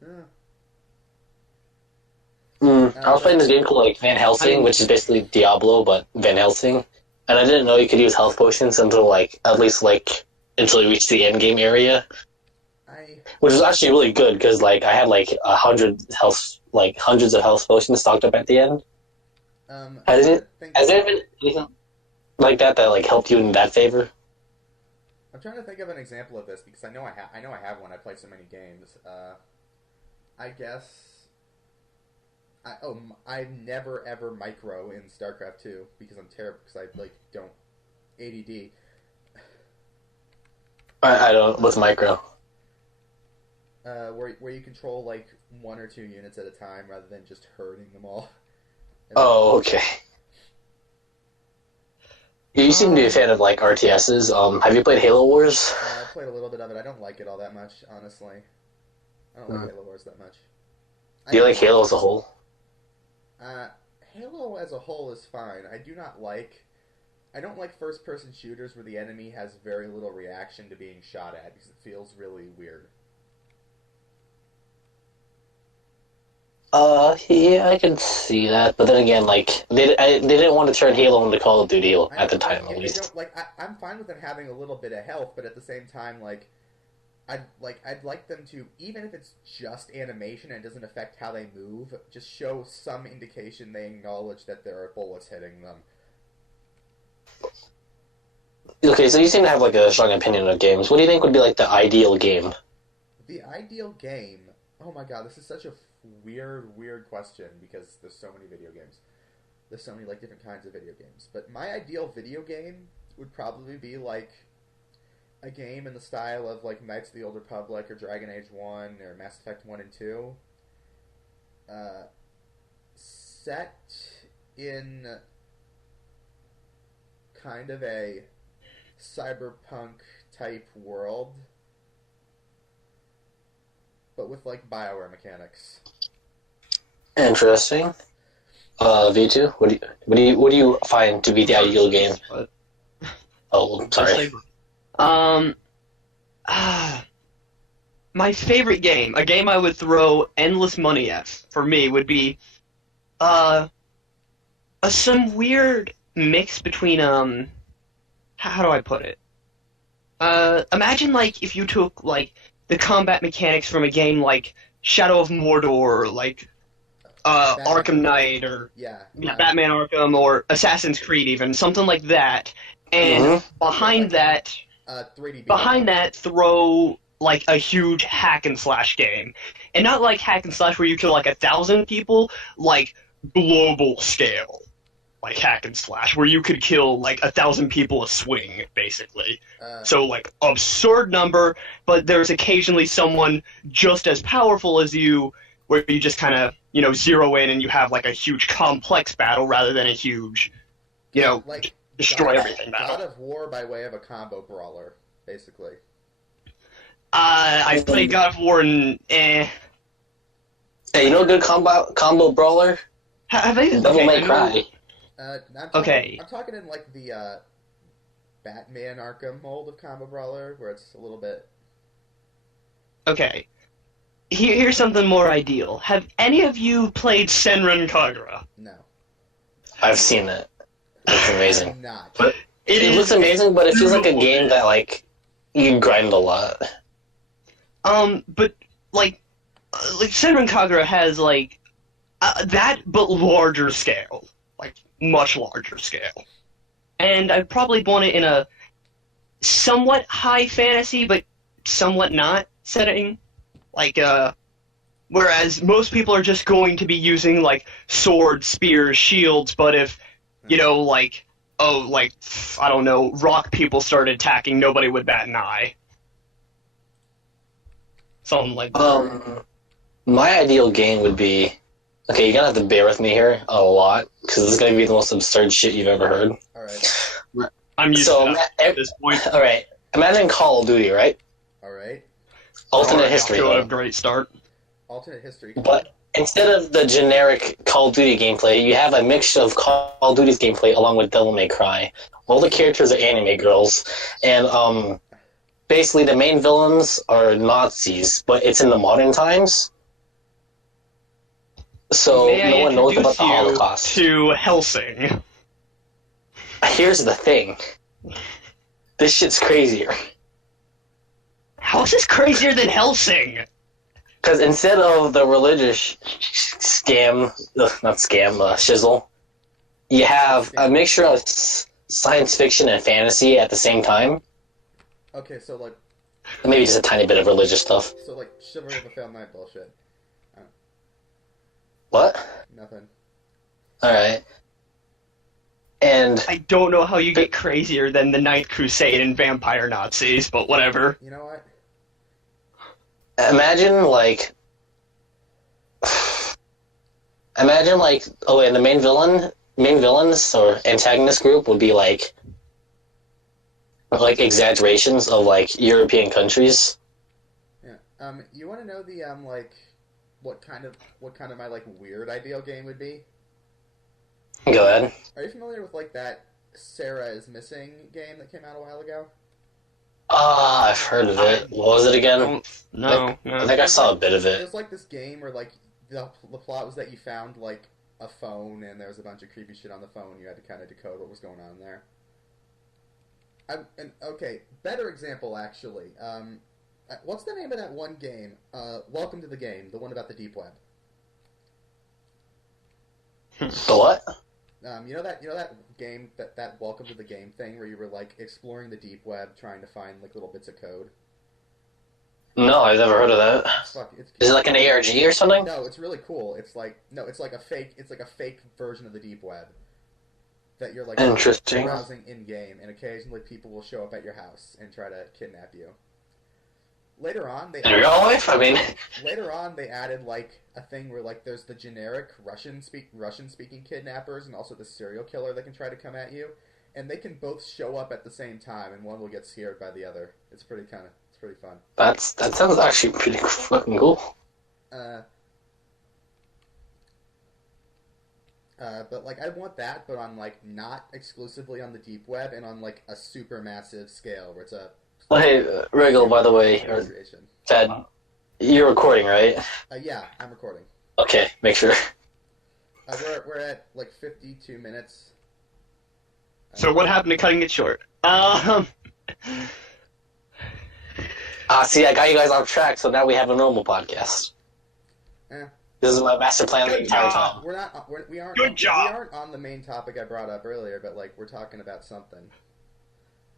Yeah. I was playing this game called like Van Helsing, which is basically Diablo but Van Helsing, and I didn't know you could use health potions until like at least like until you reach the end game area, which was actually really good because like I had like 100 health, like hundreds of health potions stocked up at the end. Has there been anything like that like helped you in that favor? I'm trying to think of an example of this because I know I have one. I play so many games. I guess I never ever micro in StarCraft 2 because I'm terrible because I don't ADD. I don't with micro. Where you control like 1 or 2 units at a time rather than just herding them all. Oh, okay. You seem to be a fan of like RTSs. Have you played Halo Wars? I played a little bit of it. I don't like it all that much, honestly. I don't like Halo Wars that much. Do you like Halo as a whole? Halo as a whole is fine. I don't like first-person shooters where the enemy has very little reaction to being shot at because it feels really weird. Yeah, I can see that, but then again, like they didn't want to turn Halo into Call of Duty at the time, at least. I'm fine with them having a little bit of health, but at the same time, I'd like them to, even if it's just animation and it doesn't affect how they move, just show some indication they acknowledge that there are bullets hitting them. Okay, so you seem to have like a strong opinion of games. What do you think would be like the ideal game? The ideal game? Oh my god, this is such a weird question because there's so many video games. There's so many different kinds of video games. But my ideal video game would probably be a game in the style of Knights of the Old Republic or Dragon Age 1 or Mass Effect 1 and 2. Set in kind of a cyberpunk type world, but with BioWare mechanics. Interesting. V2, what do you find to be the ideal game? Oh, sorry. My favorite game, a game I would throw endless money at, for me, would be some weird mix between how do I put it? Imagine if you took the combat mechanics from a game like Shadow of Mordor, or Arkham Knight, or Batman Arkham, or Assassin's Creed, even something like that. And behind that, 3D behind that, throw a huge hack and slash game, and not hack and slash where you kill 1,000 people, global scale. Hack and slash, where you could kill 1,000 people a swing, basically. So absurd number, but there's occasionally someone just as powerful as you, where you just kind of zero in and you have a huge complex battle rather than a huge, destroy everything battle. God of War by way of a combo brawler, basically. I've played God of War and Hey, you know a good combo brawler? Have I? Devil May Cry. I'm talking in the Batman Arkham mold of combo brawler, where it's a little bit. Okay. Here's something more ideal. Have any of you played Senran Kagura? No. I've seen it. It's amazing. I'm not. But it looks amazing, but it feels like a game that you grind a lot. But Senran Kagura has that, but larger scale. Much larger scale. And I'd probably want it in a somewhat high fantasy, but somewhat not setting. Whereas most people are just going to be using, swords, spears, shields, but if, I don't know, rock people started attacking, nobody would bat an eye. Something like that. My ideal game would be... Okay, you're gonna have to bear with me here a lot, because this is gonna be the most absurd shit you've ever heard. Alright. I'm used to that at this point. Alright, imagine Call of Duty, right? Alright. Alternate history. A great start. Alternate history. But instead of the generic Call of Duty gameplay, you have a mixture of Call of Duty's gameplay along with Devil May Cry. All the characters are anime girls, and basically the main villains are Nazis, but it's in the modern times. So no one knows about the Holocaust. To Helsing. Here's the thing. This shit's crazier. How is this crazier than Helsing? Because instead of the religious shizzle, you have a mixture of science fiction and fantasy at the same time. Okay, so like, Maybe just a tiny bit of religious stuff. Chivalry of a Failed Knight bullshit. What? Nothing. Alright. And I don't know how you get crazier than the Ninth Crusade and vampire Nazis, but whatever. You know what? imagine like and the main villains or antagonist group would be like exaggerations of like European countries. Yeah. You want to know the like what kind of my like weird ideal game would be? Go ahead. Are you familiar with like that Sarah is Missing game that came out a while ago? Ah, I've heard of it. What was it again? No. I think I saw a bit of It it. was like this game where like the plot was that you found like a phone and there was a bunch of creepy shit on the phone. You had to kind of decode what was going on there. Okay, better example actually. What's the name of that one game? Welcome to the Game, the one about the deep web. The what? You know that game that Welcome to the Game thing where you were like exploring the deep web trying to find like little bits of code. No, I've never heard of that. Is it like an ARG or something? No, it's really cool. It's like a fake version of the deep web that you're like Interesting. browsing in game, and occasionally people will show up at your house and try to kidnap you. Later on, In real life, I mean. Later on, they added like a thing where like there's the generic Russian speaking kidnappers and also the serial killer that can try to come at you, and they can both show up at the same time, and one will get scared by the other. It's pretty fun. That sounds actually pretty fucking cool. But like I want that, but on like not exclusively on the deep web and on like a super massive scale where it's a. Oh, hey, Regal, by the way, or Ted, you're recording, right? Yeah, I'm recording. Okay, make sure. We're at like 52 minutes. So what happened to cutting it short? See, I got you guys off track, so now we have a normal podcast. This is my master plan the entire time. We aren't on the main topic I brought up earlier, but like we're talking about something.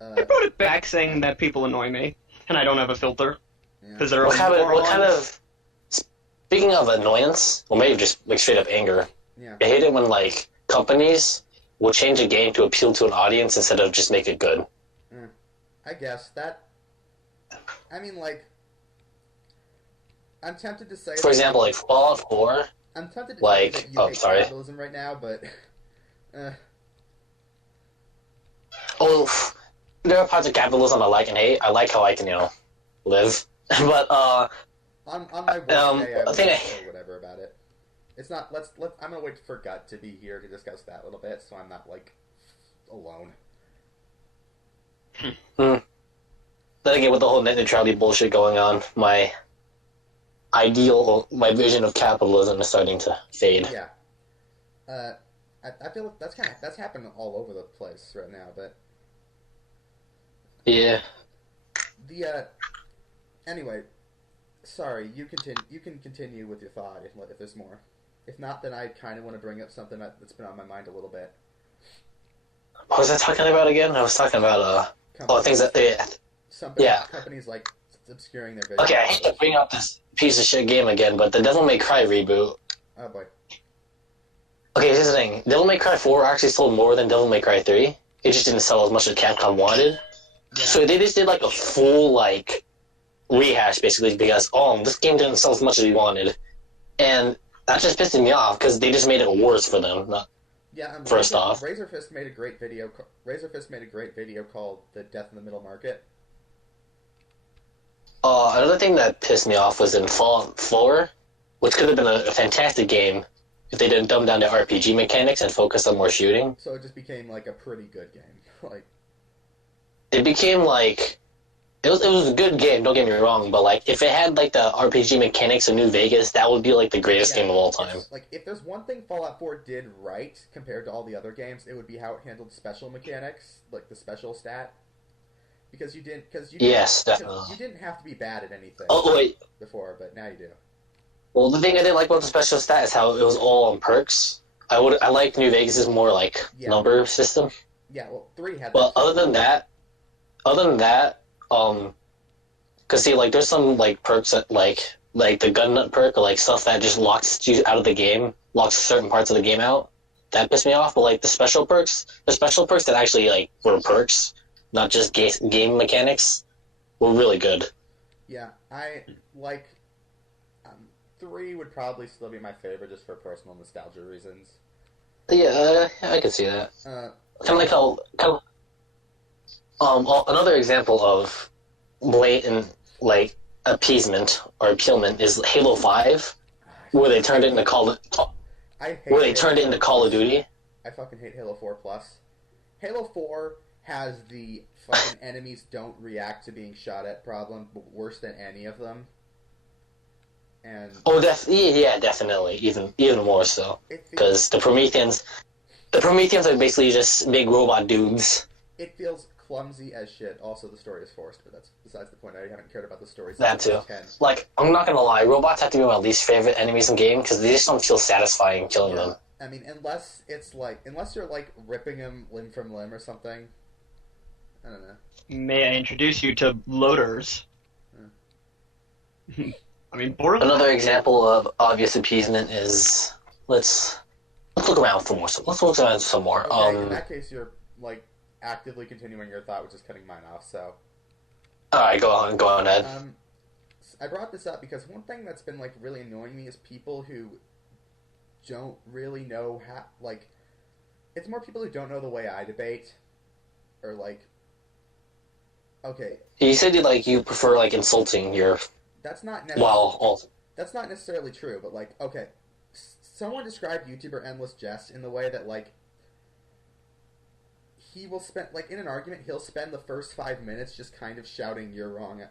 I brought it back saying that people annoy me, and I don't have a filter. Because they're what kind of... Speaking of annoyance, or maybe just like straight up anger, I hate it when like companies will change a game to appeal to an audience instead of just make it good. I guess that... I mean, like... I'm tempted to say... For example, like Fallout 4... I'm tempted to like, say that you hate sorry. capitalism right now, but... Oh, there are parts of capitalism I like and hate. I like how I can, live. But, on my worst day, I would think say whatever about it. It's not... I'm gonna wait for Gut to be here to discuss that a little bit, so I'm not, like, alone. Then again, with the whole net neutrality bullshit going on, my vision of capitalism is starting to fade. Yeah. I feel like that's happened all over the place right now, but... Yeah. Anyway, sorry, you can continue with your thought if there's more. If not, then I kind of want to bring up something that's been on my mind a little bit. What was I talking about again? I was talking about, things that they... Companies like obscuring their vision. Okay, I hate to bring up this piece of shit game again, but the Devil May Cry reboot... Oh boy. Okay, here's the thing. Devil May Cry 4 actually sold more than Devil May Cry 3. It just didn't sell as much as Capcom wanted. Yeah. So they just did like a full, like, rehash, basically, because, this game didn't sell as much as we wanted. And that just pissed me off, because they just made it worse for them. First off. Razorfist made a great video called The Death in the Middle Market. Another thing that pissed me off was in Fallout 4, which could have been a fantastic game if they didn't dumb down the RPG mechanics and focus on more shooting. So it just became like a pretty good game. Like it became like it was a good game, don't get me wrong, but like if it had like the RPG mechanics of New Vegas, that would be like the greatest game of all time. Like if there's one thing Fallout 4 did right compared to all the other games, it would be how it handled special mechanics, like the special stat. Because you didn't definitely. You didn't have to be bad at anything before, but now you do. Well, the thing I didn't like about the special stat is how it was all on perks. I like New Vegas' more like number system. Yeah, well, 3 had. But other than that, Cause see, like, there's some like perks that like the gun nut perk, or like stuff that just locks you out of the game, locks certain parts of the game out. That pissed me off. But like the special perks that actually like were perks, not just game mechanics, were really good. Yeah, I like 3 would probably still be my favorite just for personal nostalgia reasons. Yeah, I can see that. Kind of like how another example of blatant like appeasement or appealment is Halo 5, where they turned it into Call of Duty. I fucking hate Halo 4 Plus. Halo 4 has the fucking enemies don't react to being shot at problem worse than any of them. And definitely, even more so, because the Prometheans are basically just big robot dudes. It feels clumsy as shit. Also, the story is forced, but that's besides the point. I haven't cared about the story. That too. Like, I'm not gonna lie, robots have to be my least favorite enemies in game because they just don't feel satisfying killing them. I mean, unless you're like ripping them limb from limb or something. I don't know. May I introduce you to loaders? I mean, another example of obvious appeasement is let's look around for more. Let's look around some more. Okay, in that case, you're like actively continuing your thought, which is cutting mine off. So, all right, go on, Ed. I brought this up because one thing that's been like really annoying me is people who don't really know how. Like, it's more people who don't know the way I debate, or like. Okay. You said you prefer like insulting your. That's not that's not necessarily true, but like, okay, someone described YouTuber Endless Jest in the way that like he will spend like in an argument he'll spend the first 5 minutes just kind of shouting you're wrong,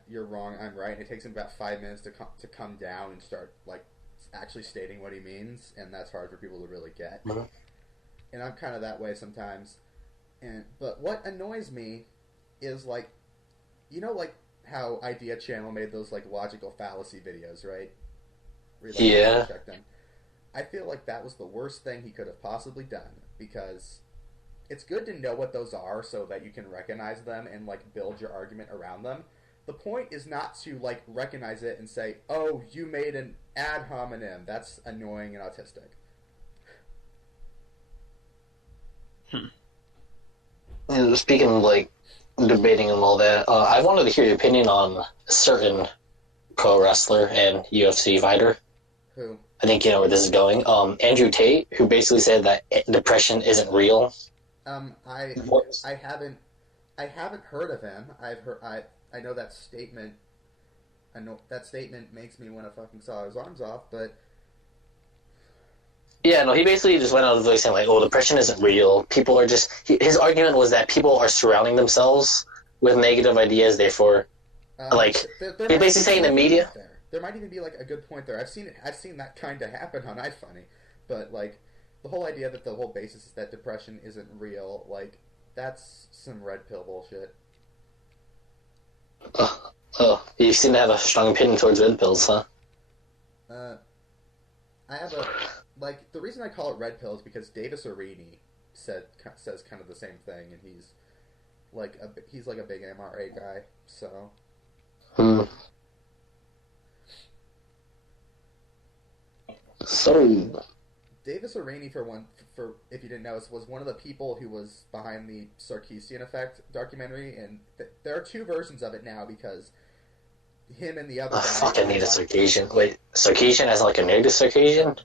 I'm right, and it takes him about 5 minutes to come down and start like actually stating what he means, and that's hard for people to really get. Mm-hmm. And I'm kind of that way sometimes. But what annoys me is like, you know, like how Idea Channel made those like logical fallacy videos, right? Where you, like, check them. I feel like that was the worst thing he could have possibly done, because it's good to know what those are so that you can recognize them and like build your argument around them. The point is not to like recognize it and say, "Oh, you made an ad hominem." That's annoying and autistic. Speaking of like debating and all that, I wanted to hear your opinion on a certain pro wrestler and UFC fighter. Who? I think you know where this is going. Andrew Tate, who basically said that depression isn't real. I haven't heard of him. I know that statement. I know that statement makes me want to fucking saw his arms off, but. Yeah, no, he basically just went out of the way saying, like, oh, depression isn't real. People are just... his argument was that people are surrounding themselves with negative ideas, therefore... like, he's basically saying the media... There might even be, like, a good point there. I've seen that kind of happen on iFunny. But, like, the whole idea that the whole basis is that depression isn't real, like, that's some red pill bullshit. You seem to have a strong opinion towards red pills, huh? I have a... Like, the reason I call it red pill is because Davis Arini says kind of the same thing, and he's like a big MRA guy, so... So... Davis Arini, for if you didn't know, was one of the people who was behind the Sarkeesian Effect documentary, and there are 2 versions of it now, because him and the other guy... I fucking need a Sarkeesian. Wait, Sarkeesian as like a negative Sarkeesian?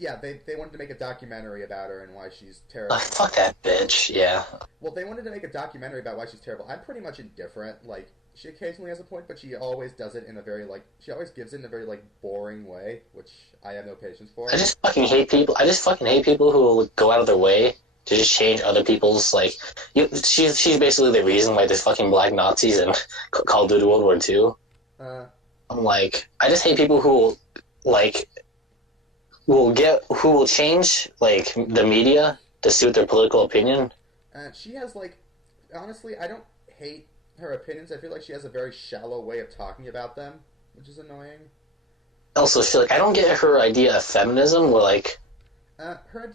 Yeah, they wanted to make a documentary about her and why she's terrible. Fuck that bitch, yeah. Well, they wanted to make a documentary about why she's terrible. I'm pretty much indifferent. Like, she occasionally has a point, but she always does it in a very, like... She always gives it in a very, like, boring way, which I have no patience for. I just fucking hate people who will go out of their way to just change other people's, like... she's basically the reason why there's fucking black Nazis in Call of Duty World War II. I'm like... I just hate people who, like... who will change like the media to suit their political opinion. She has like, honestly, I don't hate her opinions. I feel like she has a very shallow way of talking about them, which is annoying. Also, I don't get her idea of feminism. Where like, her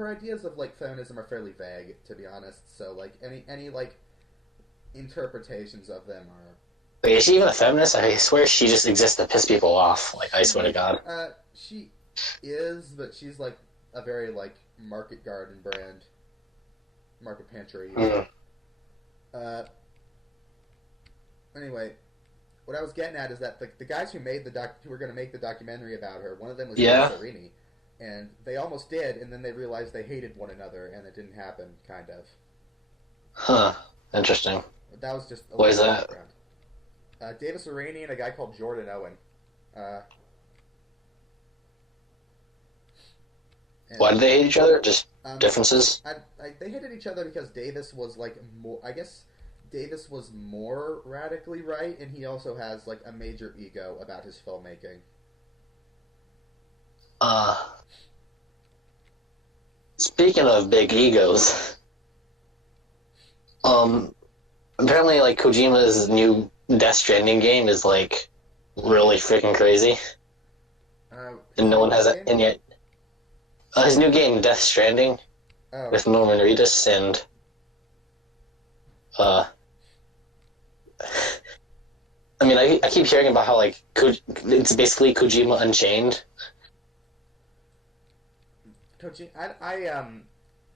ideas of like feminism are fairly vague, to be honest. So like any like, interpretations of them are. Wait, is she even a feminist? I swear she just exists to piss people off. Like, I swear to God. She is, but she's like a very like market garden brand, market pantry. Anyway, what I was getting at is that the guys who were going to make the documentary about her, one of them was David Serini, and they almost did, and then they realized they hated one another, and it didn't happen. Kind of. Huh. Interesting. But that was just. What is that? David Serini and a guy called Jordan Owen. Why did they hate each other? Just differences? They hated each other because Davis was like more. I guess Davis was more radically right, and he also has like a major ego about his filmmaking. Speaking of big egos, apparently like Kojima's new Death Stranding game is like really freaking crazy, and no one has it in yet. His new game, Death Stranding, with Norman Reedus and I mean, I keep hearing about how like it's basically Kojima Unchained. I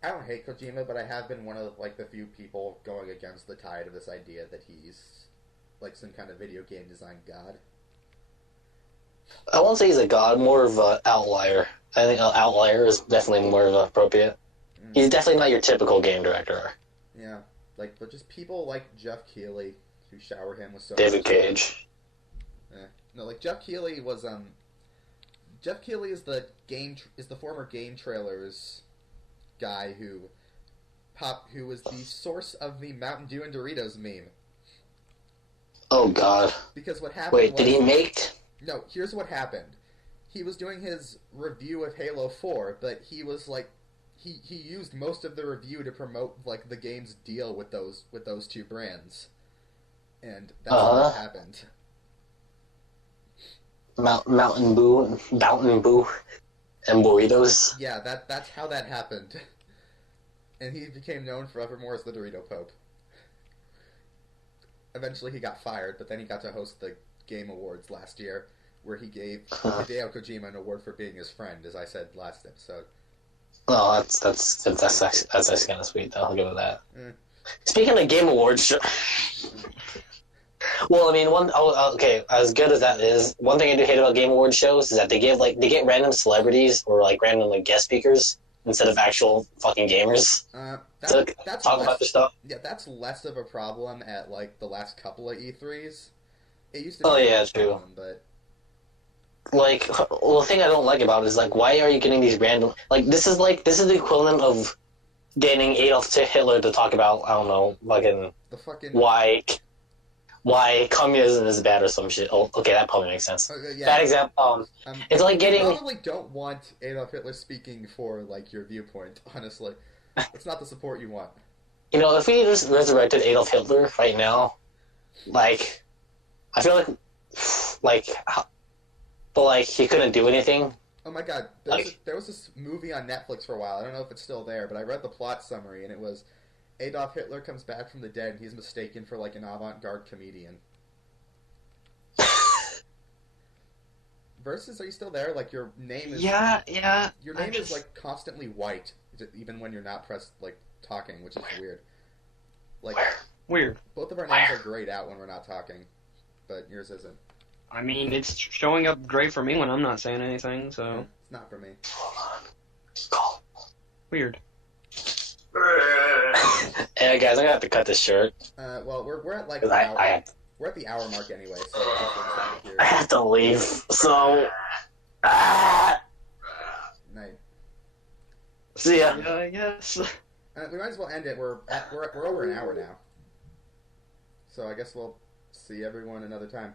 don't hate Kojima, but I have been one of like the few people going against the tide of this idea that he's like some kind of video game design god. I won't say he's a god, more of an outlier. I think an outlier is definitely more appropriate. He's definitely not your typical game director. Yeah, but just people like Jeff Keighley who shower him with so David Cage. No, like Jeff Keighley was Jeff Keighley is the former Game Trailers guy who was the source of the Mountain Dew and Doritos meme. Oh God! Because what happened? Wait, did he make? No, here's what happened. He was doing his review of Halo 4, but he was like, he used most of the review to promote like the game's deal with those two brands, and that's what happened. Mountain Boo, and burritos. Yeah, that's how that happened, and he became known forevermore as the Dorito Pope. Eventually, he got fired, but then he got to host the Game Awards last year, where he gave Hideo Kojima an award for being his friend, as I said last episode. Oh, that's kind of sweet. Though. I'll go with that. Speaking of Game Awards, well, I mean, okay, as good as that is, one thing I do hate about Game Awards shows is that they get random celebrities or like random like guest speakers instead of actual fucking gamers to talk about their stuff. Yeah, that's less of a problem at like the last couple of E3s. It used to be true. But like, well, the thing I don't like about it is like, why are you getting these random? Like, this is the equivalent of getting Adolf Hitler to talk about, I don't know, why communism is bad or some shit. Oh, okay, that probably makes sense. Yeah. Bad example. It's like getting. You probably don't want Adolf Hitler speaking for like your viewpoint. Honestly, it's not the support you want. You know, if we just resurrected Adolf Hitler right now, like, I feel but he couldn't do anything. Oh my God, there was this movie on Netflix for a while. I don't know if it's still there, but I read the plot summary and it was Adolf Hitler comes back from the dead and he's mistaken for like an avant-garde comedian. Versus, are you still there? Like your name is Your name is like constantly white, even when you're not talking, which is weird. Like weird. Both of our names are grayed out when we're not talking, but yours isn't. I mean, it's showing up gray for me when I'm not saying anything, so... It's not for me. Hold on. Weird. Hey, guys, I'm gonna have to cut this short. Well, we're at like we're at the hour mark anyway, so I have to leave, so... Night. See ya. Yeah, I guess. We might as well end it. We're over an hour now. So I guess we'll see everyone another time.